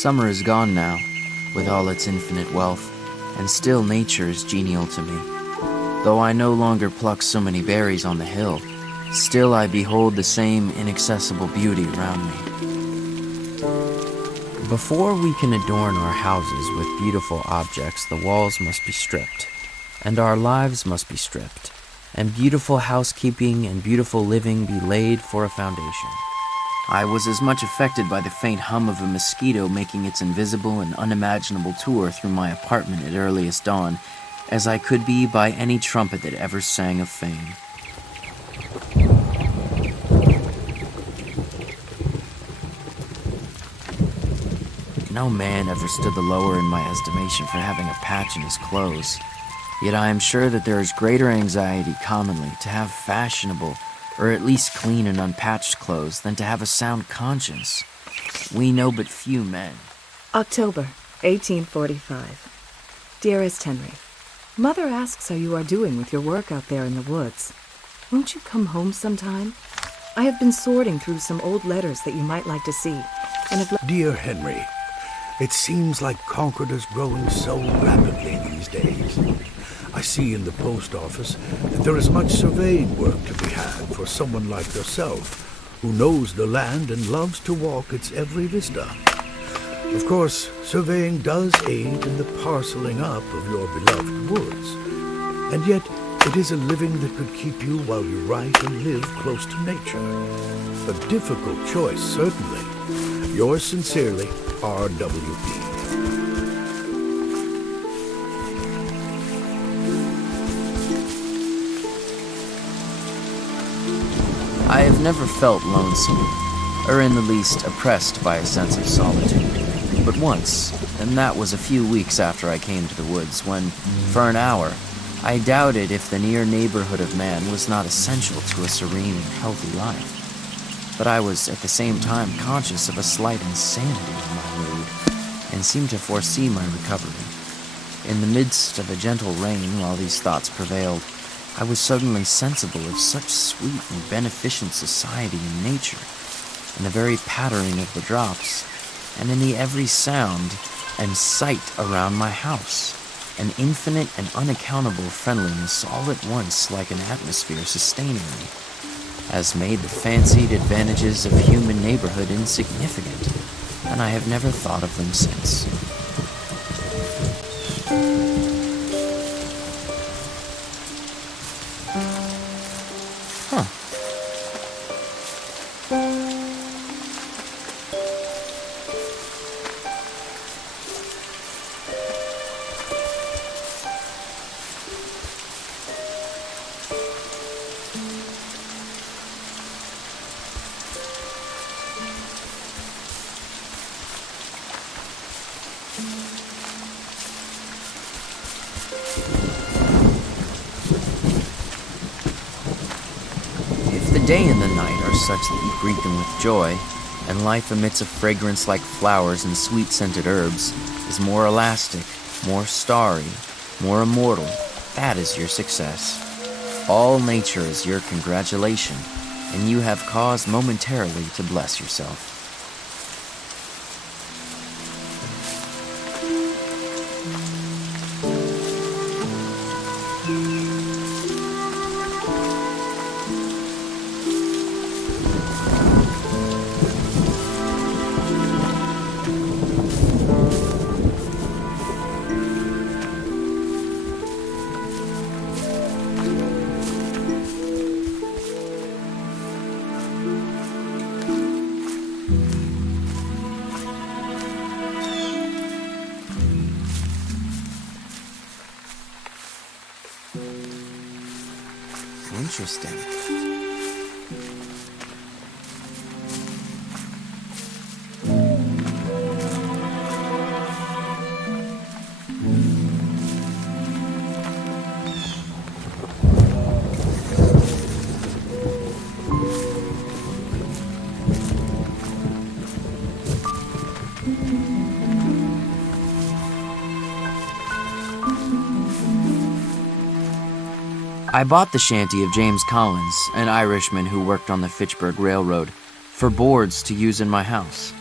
Summer is gone now, with all its infinite wealth, and still nature is genial to me. Though I no longer pluck so many berries on the hill, still I behold the same inaccessible beauty around me. Before we can adorn our houses with beautiful objects, the walls must be stripped, and our lives must be stripped, and beautiful housekeeping and beautiful living be laid for a foundation. I was as much affected by the faint hum of a mosquito making its invisible and unimaginable tour through my apartment at earliest dawn as I could be by any trumpet that ever sang of fame. No man ever stood the lower in my estimation for having a patch in his clothes. Yet I am sure that there is greater anxiety commonly to have fashionable, or at least clean and unpatched clothes, than to have a sound conscience. We know but few men. October, 1845. Dearest Henry, Mother asks how you are doing with your work out there in the woods. Won't you come home sometime? I have been sorting through some old letters that you might like to see, and have Dear Henry, it seems like Concord is growing so rapidly these days. I see in the post office that there is much surveying work to be had for someone like yourself, who knows the land and loves to walk its every vista. Of course, surveying does aid in the parceling up of your beloved woods, and yet it is a living that could keep you while you write and live close to nature. A difficult choice, certainly. Yours sincerely, R.W.P. I have never felt lonesome, or in the least oppressed by a sense of solitude. But once, and that was a few weeks after I came to the woods, when, for an hour, I doubted if the near neighborhood of man was not essential to a serene and healthy life. But I was at the same time conscious of a slight insanity in my mood, and seemed to foresee my recovery. In the midst of a gentle rain, while these thoughts prevailed, I was suddenly sensible of such sweet and beneficent society in nature, in the very pattering of the drops, and in the every sound and sight around my house, an infinite and unaccountable friendliness all at once like an atmosphere sustaining me, has made the fancied advantages of human neighborhood insignificant, and I have never thought of them since. If the day and the night are such that you greet them with joy, and life emits a fragrance like flowers and sweet-scented herbs, is more elastic, more starry, more immortal, that is your success. All nature is your congratulation, and you have cause momentarily to bless yourself. Interesting. I bought the shanty of James Collins, an Irishman who worked on the Fitchburg Railroad, for boards to use in my house.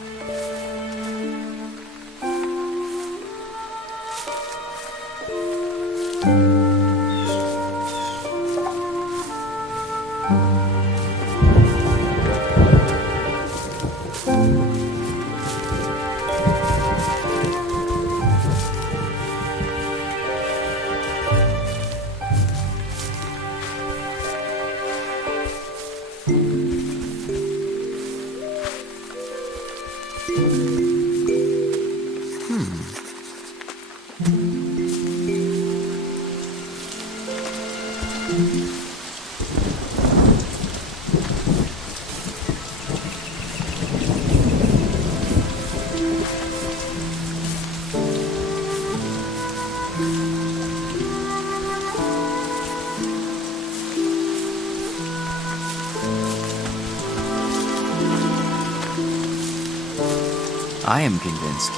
I am convinced,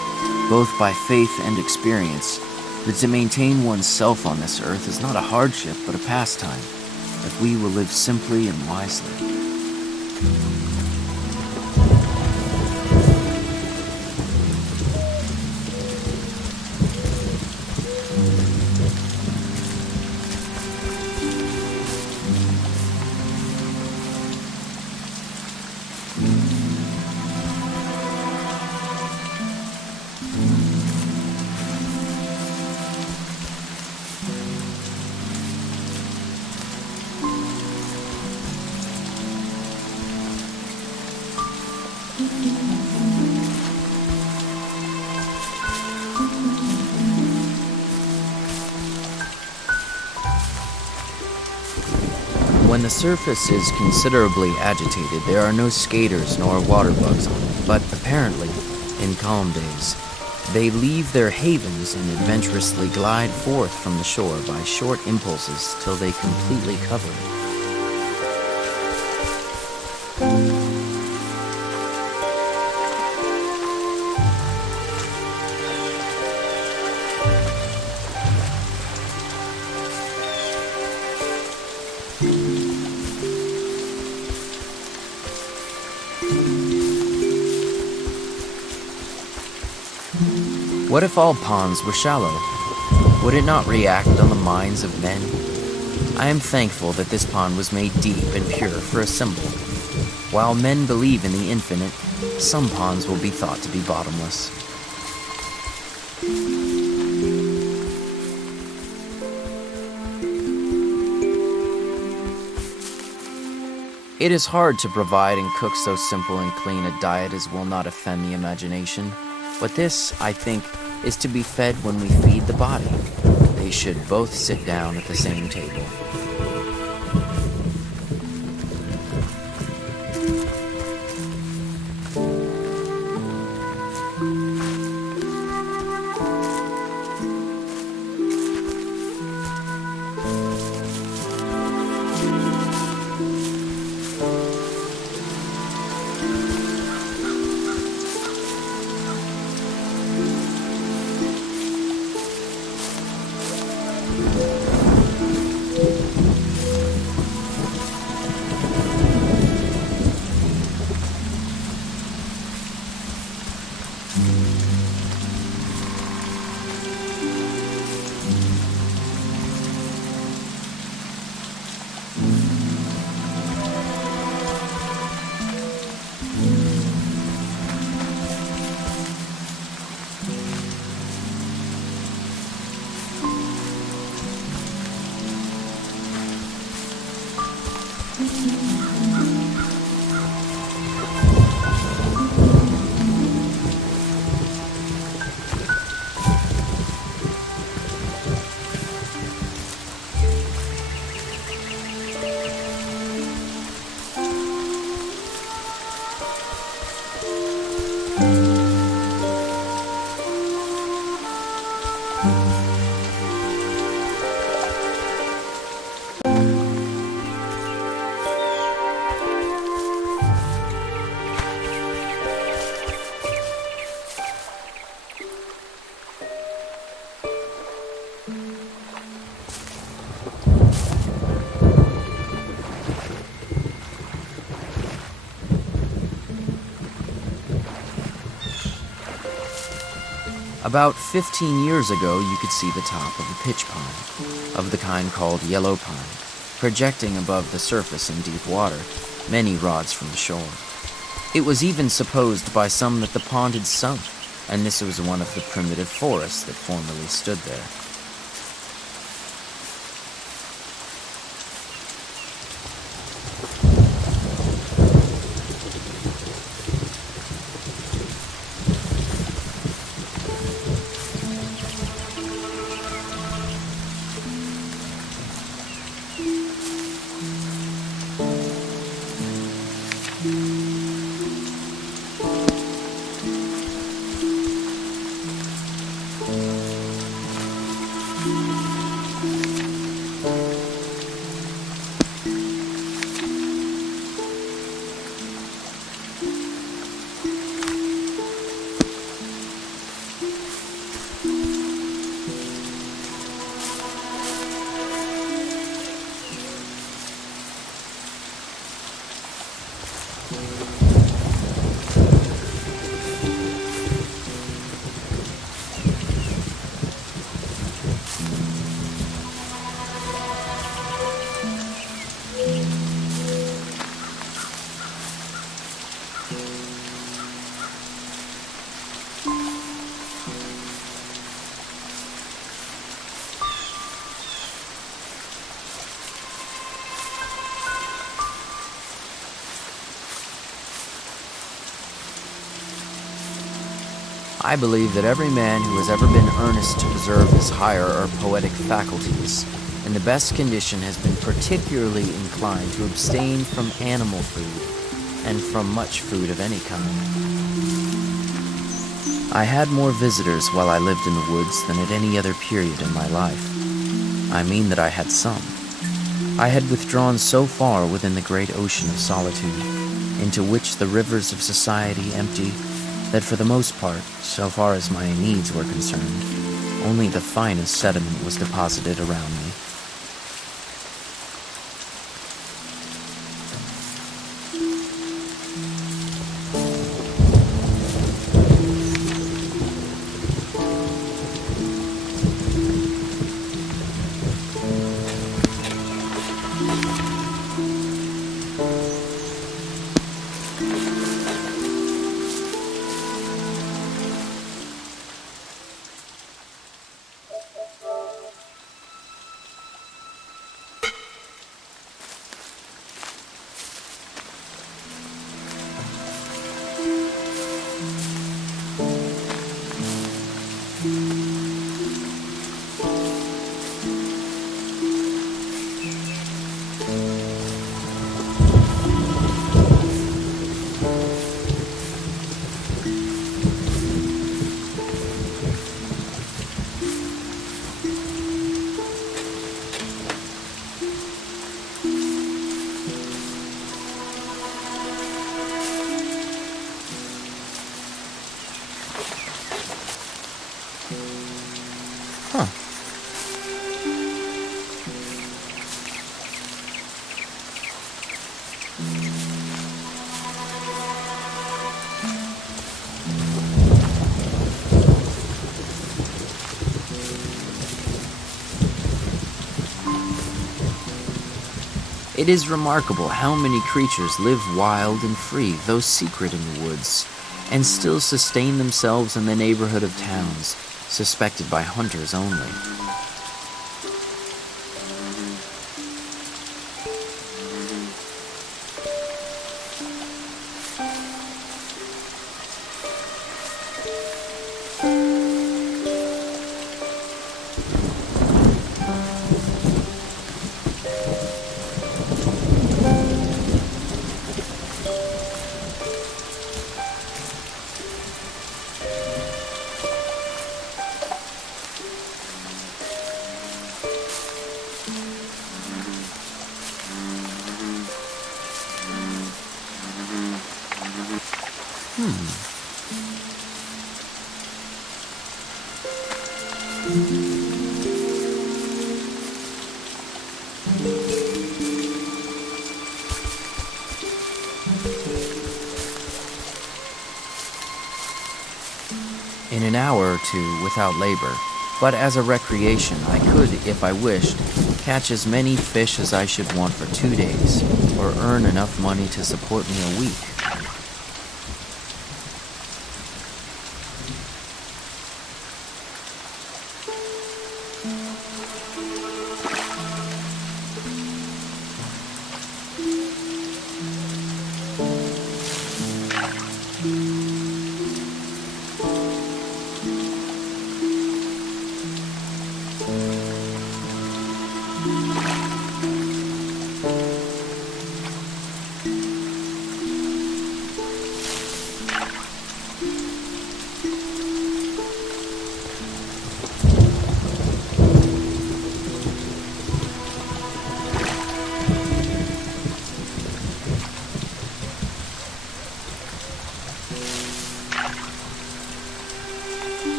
both by faith and experience, that to maintain oneself on this earth is not a hardship but a pastime, if we will live simply and wisely. When the surface is considerably agitated, there are no skaters nor water bugs on it, but apparently, in calm days, they leave their havens and adventurously glide forth from the shore by short impulses till they completely cover it. What if all ponds were shallow? Would it not react on the minds of men? I am thankful that this pond was made deep and pure for a symbol. While men believe in the infinite, some ponds will be thought to be bottomless. It is hard to provide and cook so simple and clean a diet as will not offend the imagination. But this, I think, is to be fed when we feed the body. They should both sit down at the same table. About 15 years ago, you could see the top of a pitch pine, of the kind called yellow pine, projecting above the surface in deep water, many rods from the shore. It was even supposed by some that the pond had sunk, and this was one of the primitive forests that formerly stood there. I believe that every man who has ever been earnest to preserve his higher or poetic faculties in the best condition has been particularly inclined to abstain from animal food and from much food of any kind. I had more visitors while I lived in the woods than at any other period in my life. I mean that I had some. I had withdrawn so far within the great ocean of solitude, into which the rivers of society empty, that for the most part, so far as my needs were concerned, only the finest sediment was deposited around me. It is remarkable how many creatures live wild and free, though secret in the woods, and still sustain themselves in the neighborhood of towns, suspected by hunters only. In an hour or two without labor, but as a recreation I could, if I wished, catch as many fish as I should want for 2 days, or earn enough money to support me a week.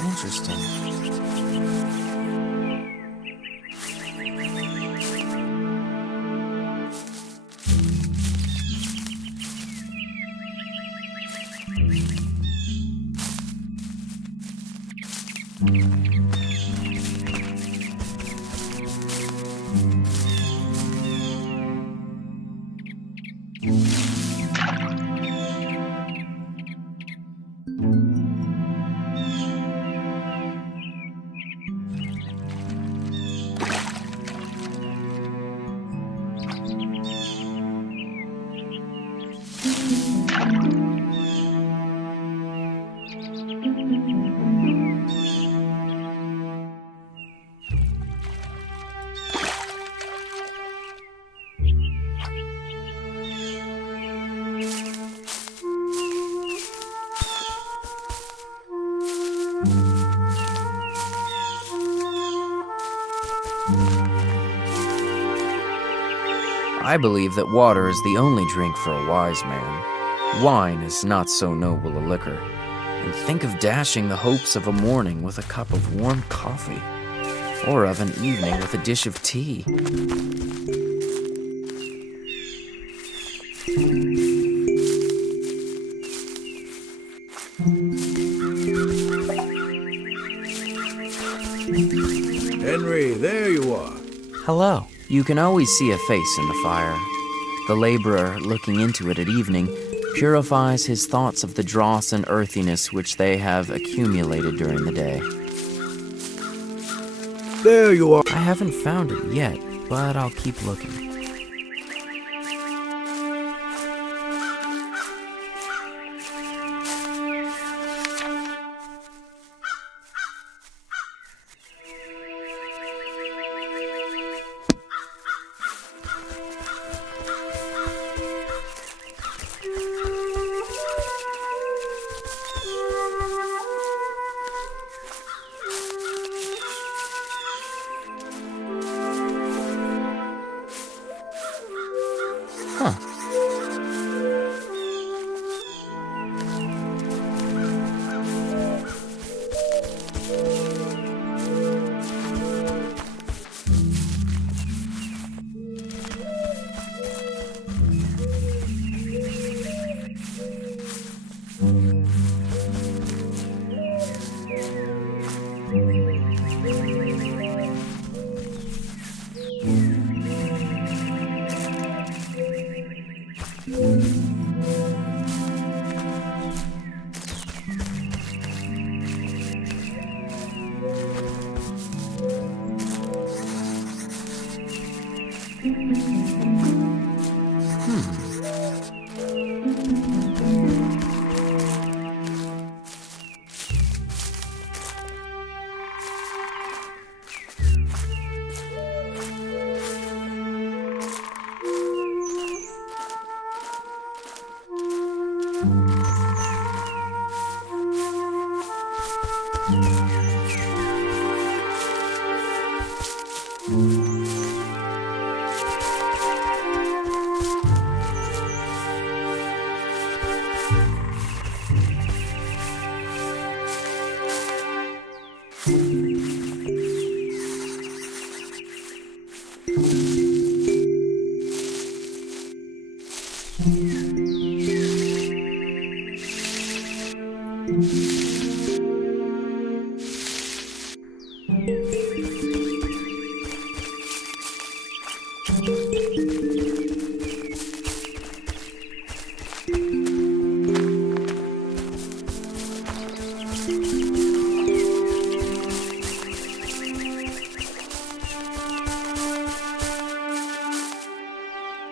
Interesting. I believe that water is the only drink for a wise man. Wine is not so noble a liquor. And think of dashing the hopes of a morning with a cup of warm coffee, or of an evening with a dish of tea. Henry, there you are. Hello. You can always see a face in the fire. The laborer, looking into it at evening, purifies his thoughts of the dross and earthiness which they have accumulated during the day. There you are. I haven't found it yet, but I'll keep looking. Huh.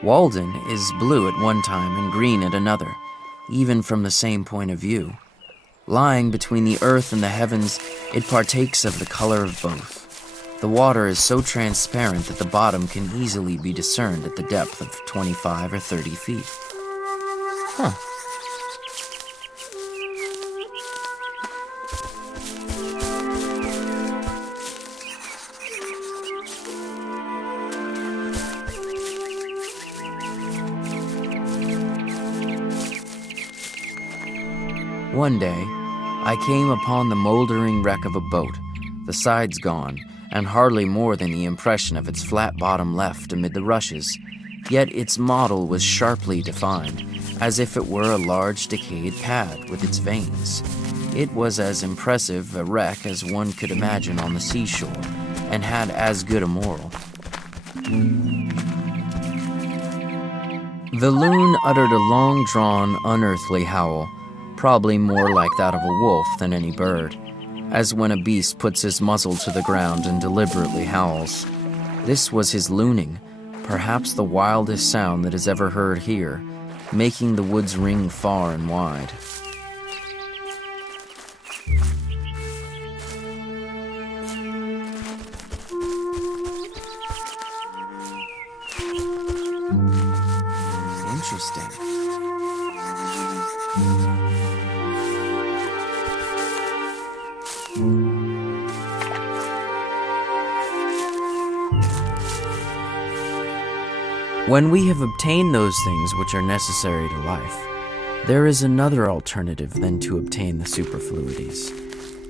Walden is blue at one time and green at another, even from the same point of view. Lying between the earth and the heavens, it partakes of the color of both. The water is so transparent that the bottom can easily be discerned at the depth of 25 or 30 feet. Huh. One day, I came upon the moldering wreck of a boat, the sides gone, and hardly more than the impression of its flat bottom left amid the rushes. Yet its model was sharply defined, as if it were a large decayed pad with its veins. It was as impressive a wreck as one could imagine on the seashore, and had as good a moral. The loon uttered a long-drawn, unearthly howl, probably more like that of a wolf than any bird, as when a beast puts his muzzle to the ground and deliberately howls. This was his looning, perhaps the wildest sound that is ever heard here, making the woods ring far and wide. Interesting. When we have obtained those things which are necessary to life, there is another alternative than to obtain the superfluities,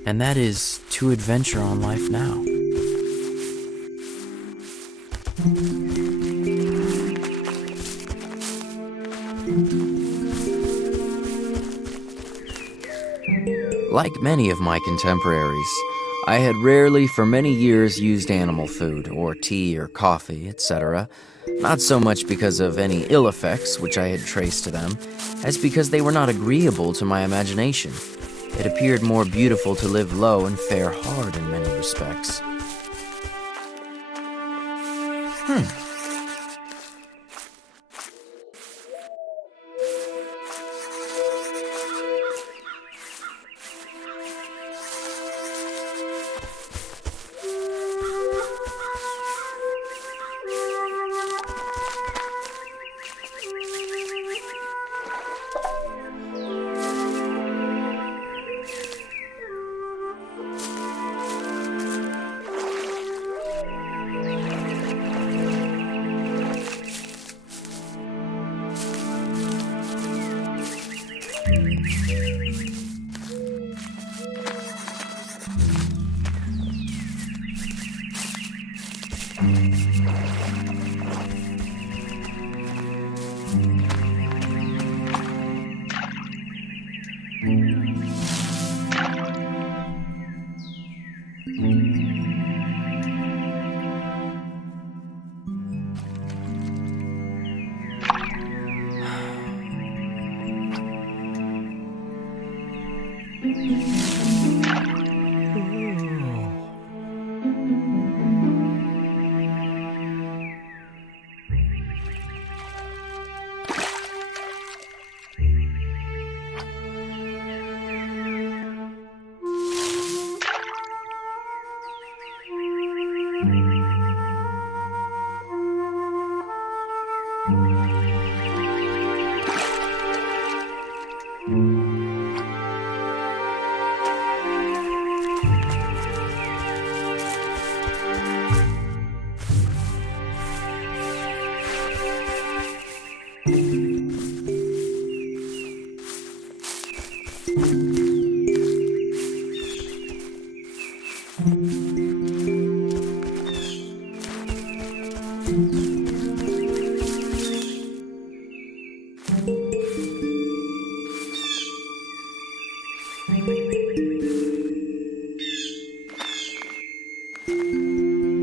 and that is to adventure on life now. Like many of my contemporaries, I had rarely for many years used animal food, or tea or coffee, etc., not so much because of any ill effects which I had traced to them, as because they were not agreeable to my imagination. It appeared more beautiful to live low and fare hard in many respects.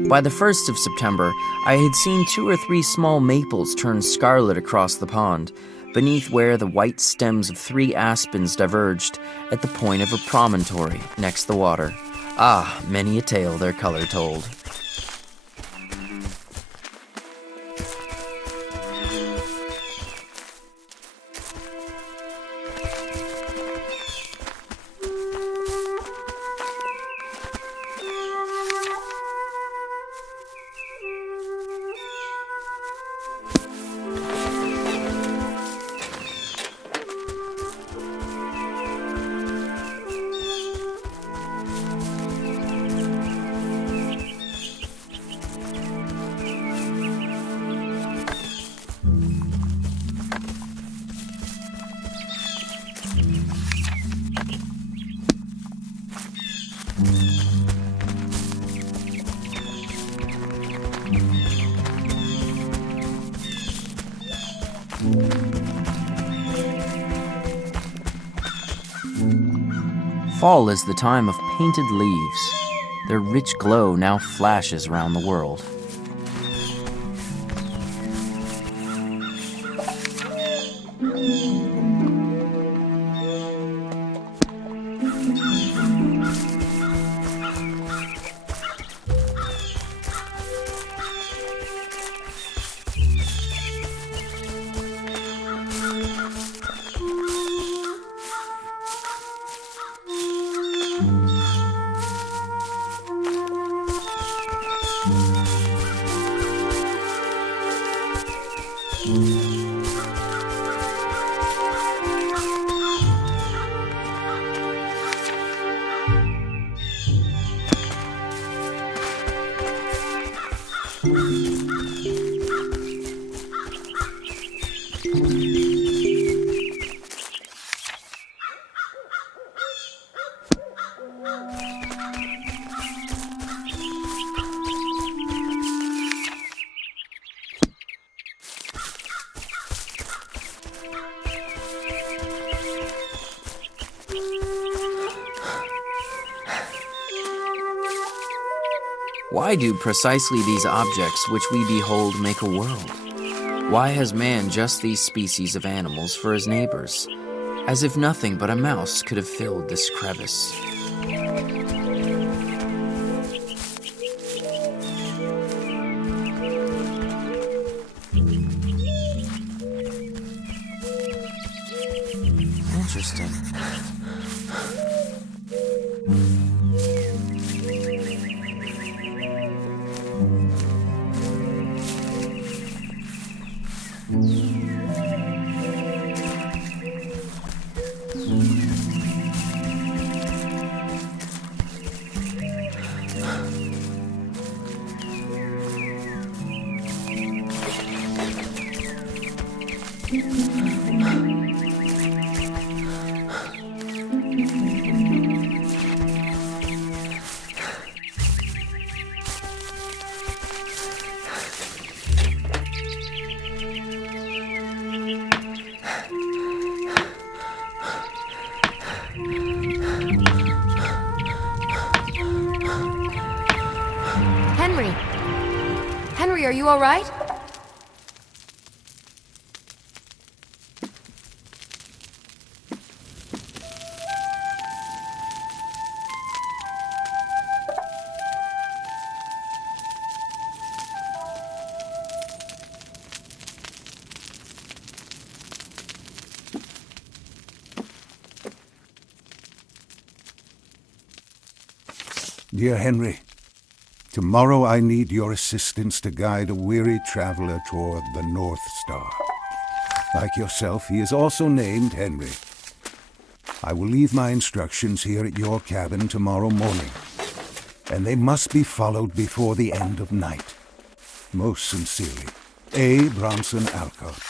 By the 1st of September, I had seen 2 or 3 small maples turn scarlet across the pond, beneath where the white stems of 3 aspens diverged at the point of a promontory next the water. Ah, many a tale their color told. Fall is the time of painted leaves. Their rich glow now flashes around the world. Why do precisely these objects which we behold make a world? Why has man just these species of animals for his neighbors? As if nothing but a mouse could have filled this crevice. Interesting. Henry, are you all right? Dear Henry, tomorrow I need your assistance to guide a weary traveler toward the North Star. Like yourself, he is also named Henry. I will leave my instructions here at your cabin tomorrow morning, and they must be followed before the end of night. Most sincerely, A. Bronson Alcott.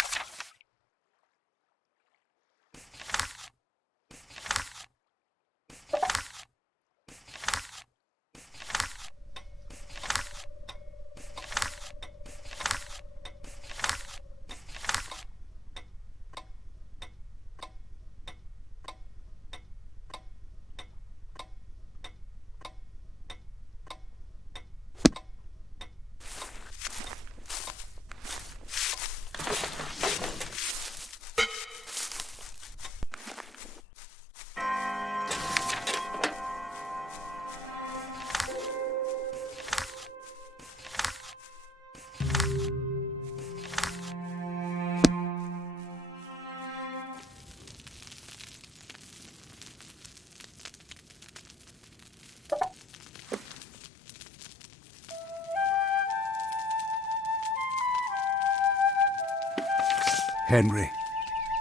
Henry,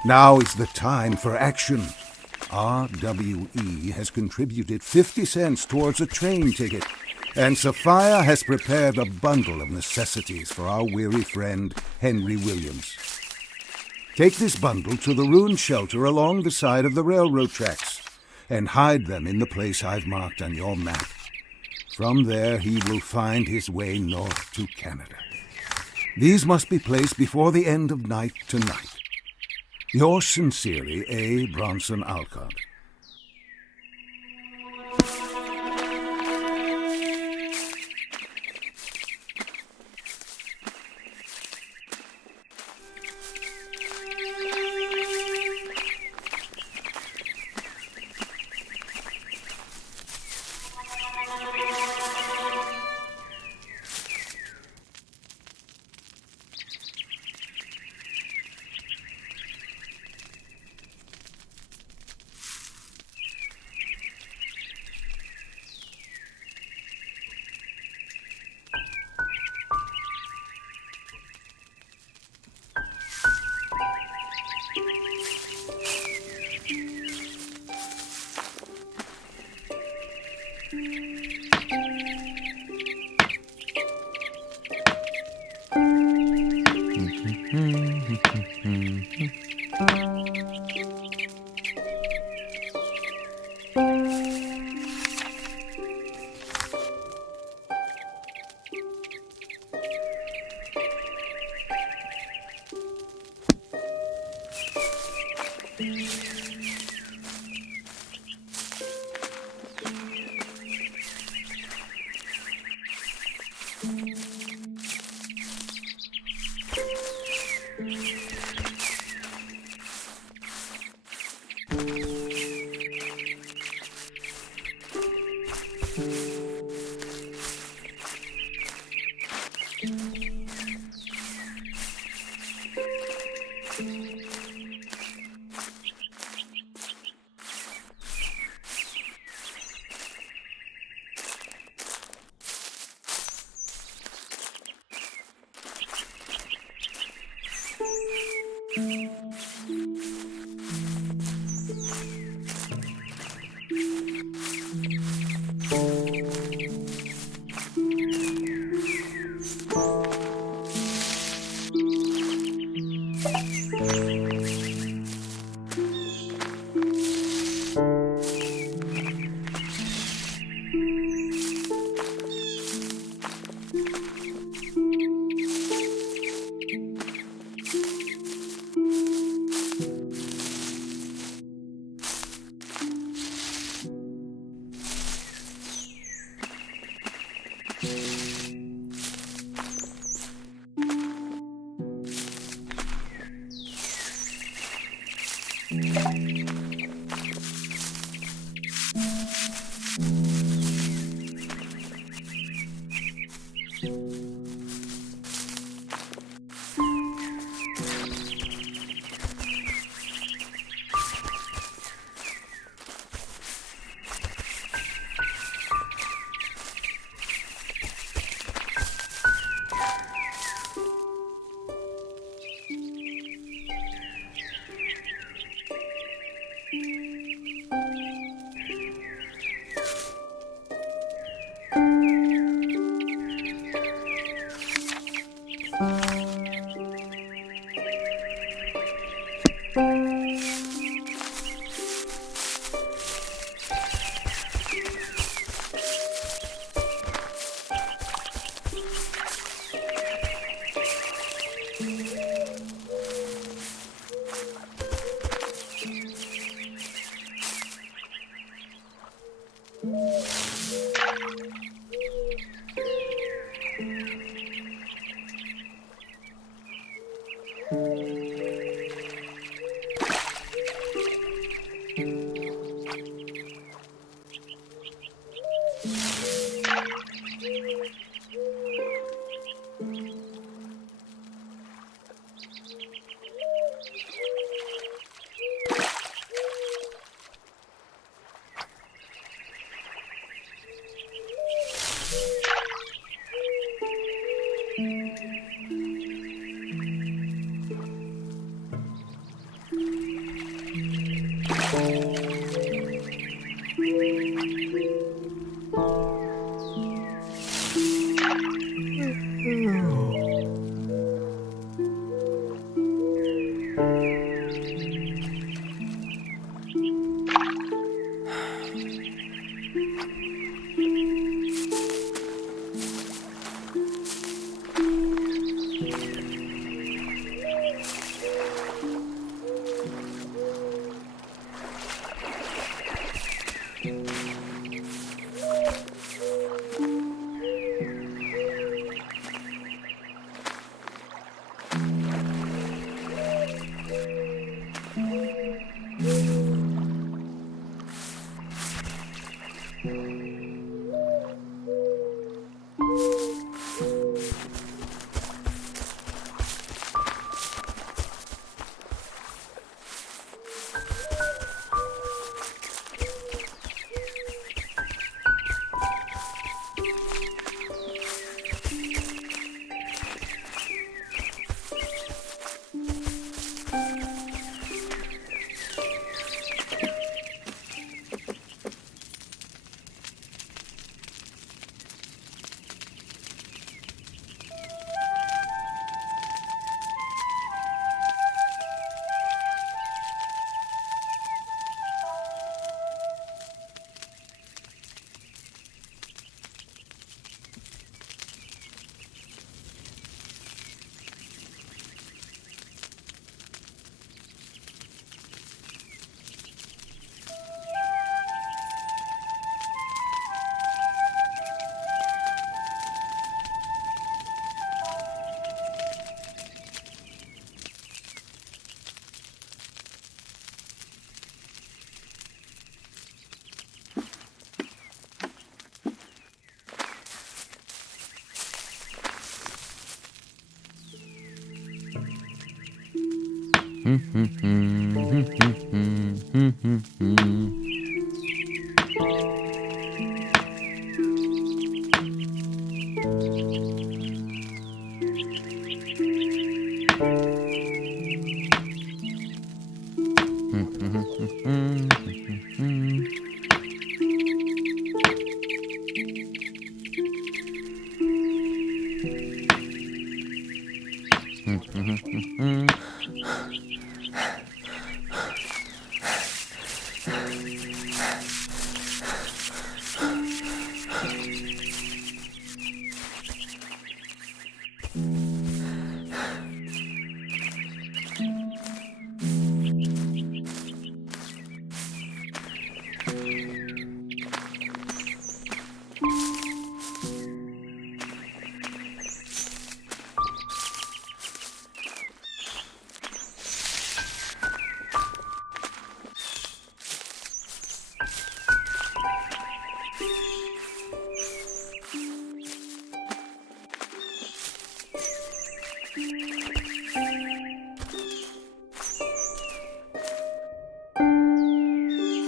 now is the time for action. RWE has contributed 50 cents towards a train ticket, and Sophia has prepared a bundle of necessities for our weary friend, Henry Williams. Take this bundle to the ruined shelter along the side of the railroad tracks, and hide them in the place I've marked on your map. From there, he will find his way north to Canada. These must be placed before the end of night tonight. Yours sincerely, A. Bronson Alcott.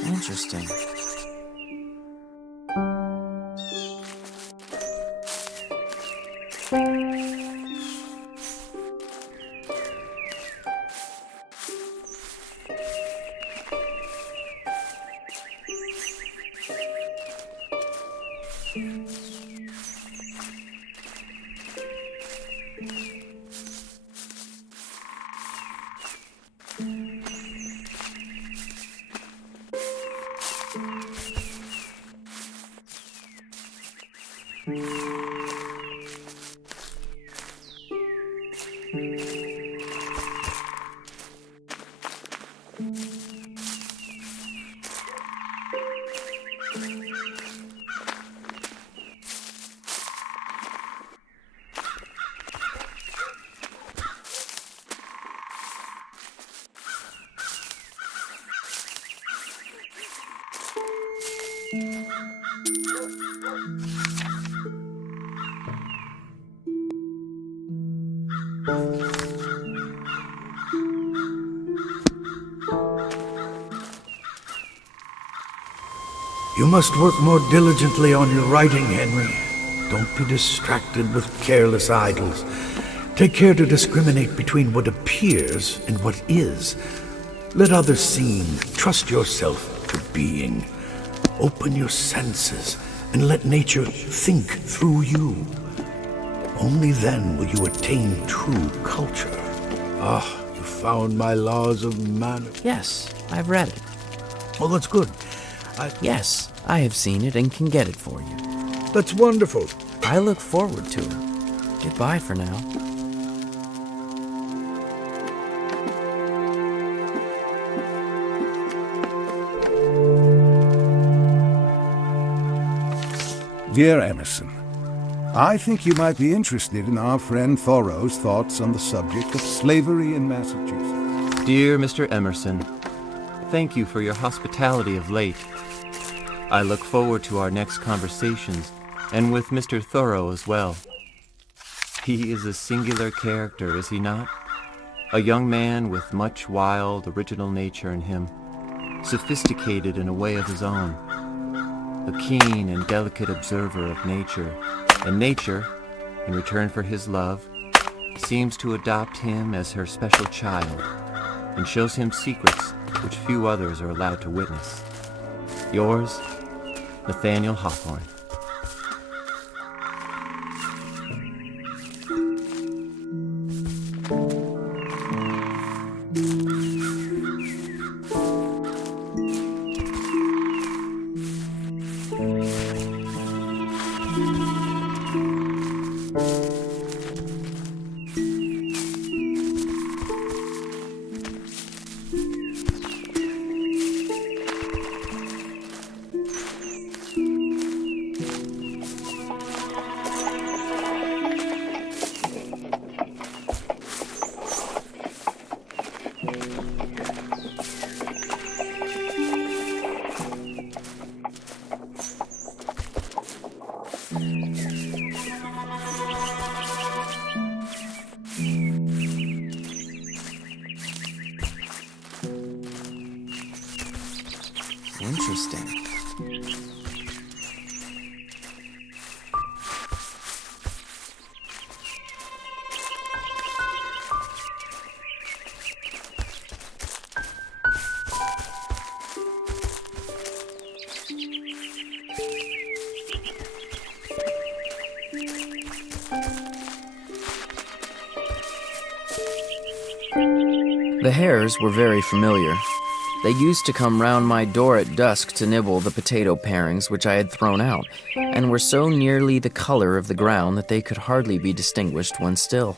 Interesting. You must work more diligently on your writing, Henry. Don't be distracted with careless idles. Take care to discriminate between what appears and what is. Let others seem. Trust yourself to being. Open your senses and let nature think through you. Only then will you attain true culture. Ah, you found my laws of manner. Yes, I've read it. Oh, that's good. Yes, I have seen it and can get it for you. That's wonderful. I look forward to it. Goodbye for now. Dear Emerson, I think you might be interested in our friend Thoreau's thoughts on the subject of slavery in Massachusetts. Dear Mr. Emerson, thank you for your hospitality of late. I look forward to our next conversations, and with Mr. Thoreau as well. He is a singular character, is he not? A young man with much wild, original nature in him, sophisticated in a way of his own, a keen and delicate observer of nature, and nature, in return for his love, seems to adopt him as her special child, and shows him secrets which few others are allowed to witness. Yours, Nathaniel Hawthorne. interesting. The hares were very familiar. They used to come round my door at dusk to nibble the potato parings which I had thrown out, and were so nearly the color of the ground that they could hardly be distinguished when still.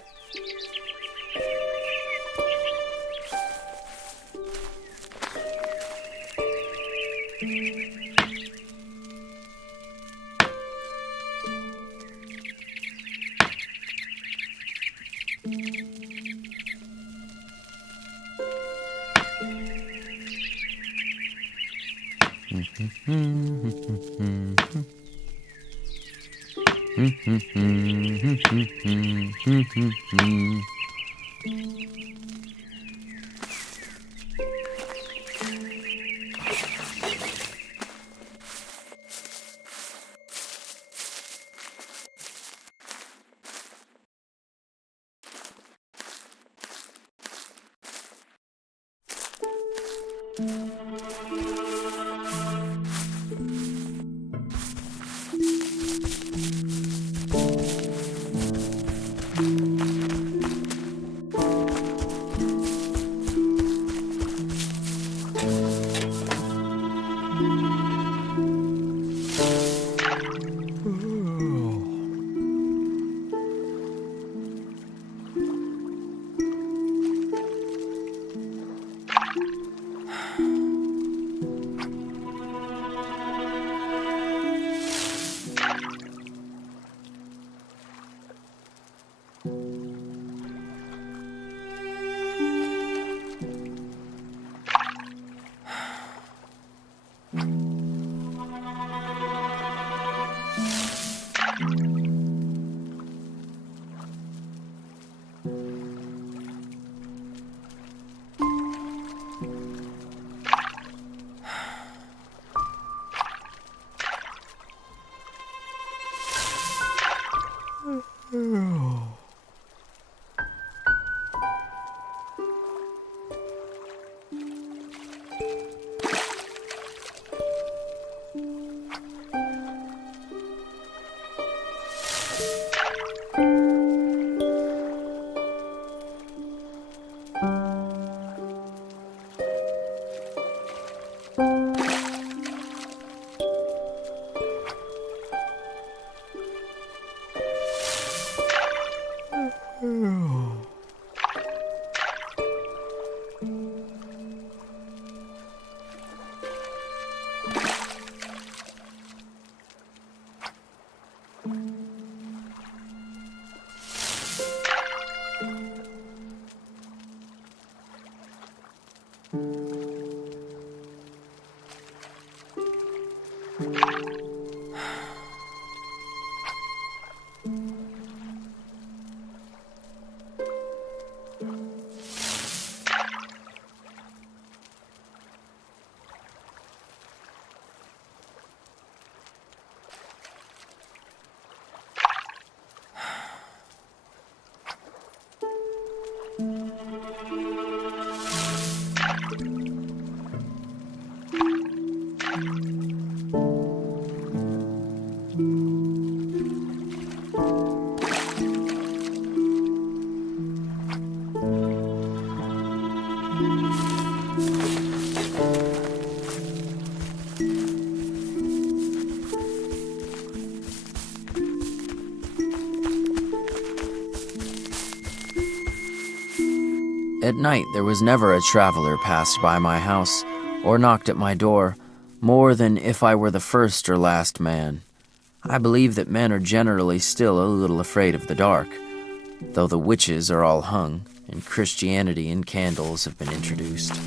At night there was never a traveler passed by my house, or knocked at my door, more than if I were the first or last man. I believe that men are generally still a little afraid of the dark, though the witches are all hung, and Christianity and candles have been introduced.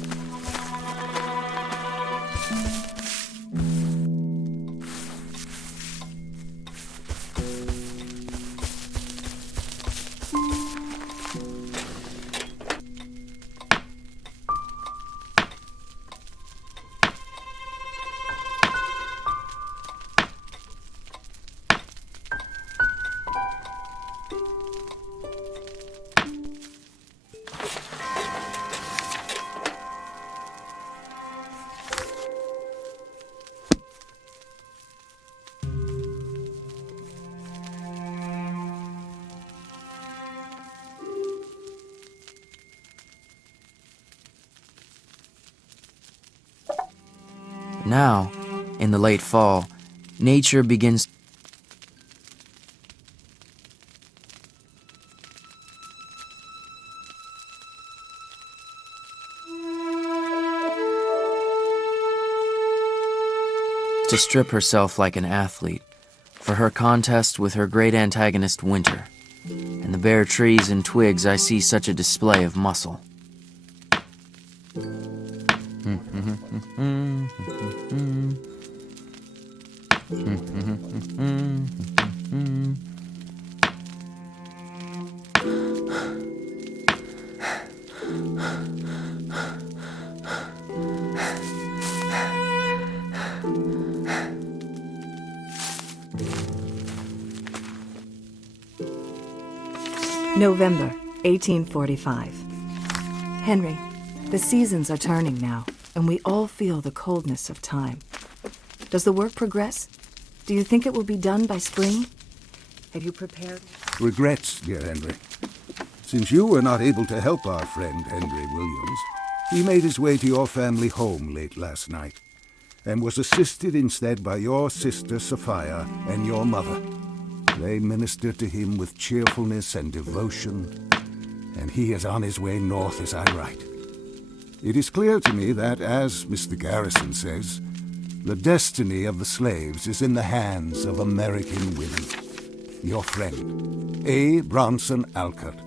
Now, in the late fall, nature begins to strip herself like an athlete for her contest with her great antagonist Winter. In the bare trees and twigs, I see such a display of muscle. November, 1845. Henry, the seasons are turning now, and we all feel the coldness of time. Does the work progress? Do you think it will be done by spring? Have you prepared? Regrets, dear Henry. Since you were not able to help our friend Henry Williams, he made his way to your family home late last night, and was assisted instead by your sister Sophia and your mother. They ministered to him with cheerfulness and devotion, and he is on his way north as I write. It is clear to me that, as Mr. Garrison says, the destiny of the slaves is in the hands of American women. Your friend, A. Bronson Alcott.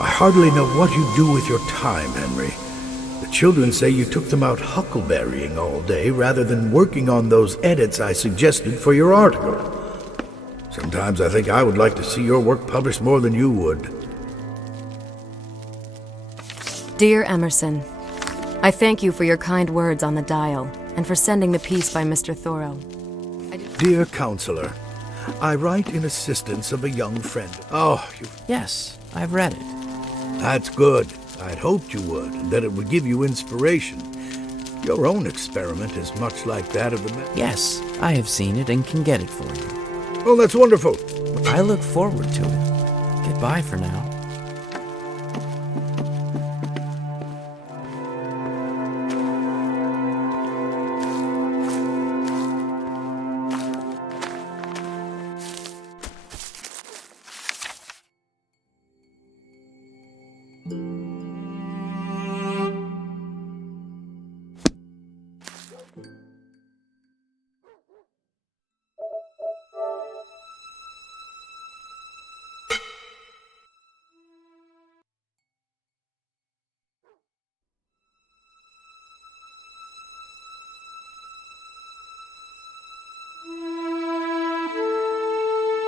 I hardly know what you do with your time, Henry. The children say you took them out huckleberrying all day rather than working on those edits I suggested for your article. Sometimes I think I would like to see your work published more than you would. Dear Emerson, I thank you for your kind words on the dial and for sending the piece by Mr. Thoreau. Dear Counselor, I write in assistance of a young friend. Oh, Yes, I've read it. That's good. I'd hoped you would, and that it would give you inspiration. Your own experiment is much like that of the man. Yes, I have seen it and can get it for you. Oh, that's wonderful. I look forward to it. Goodbye for now.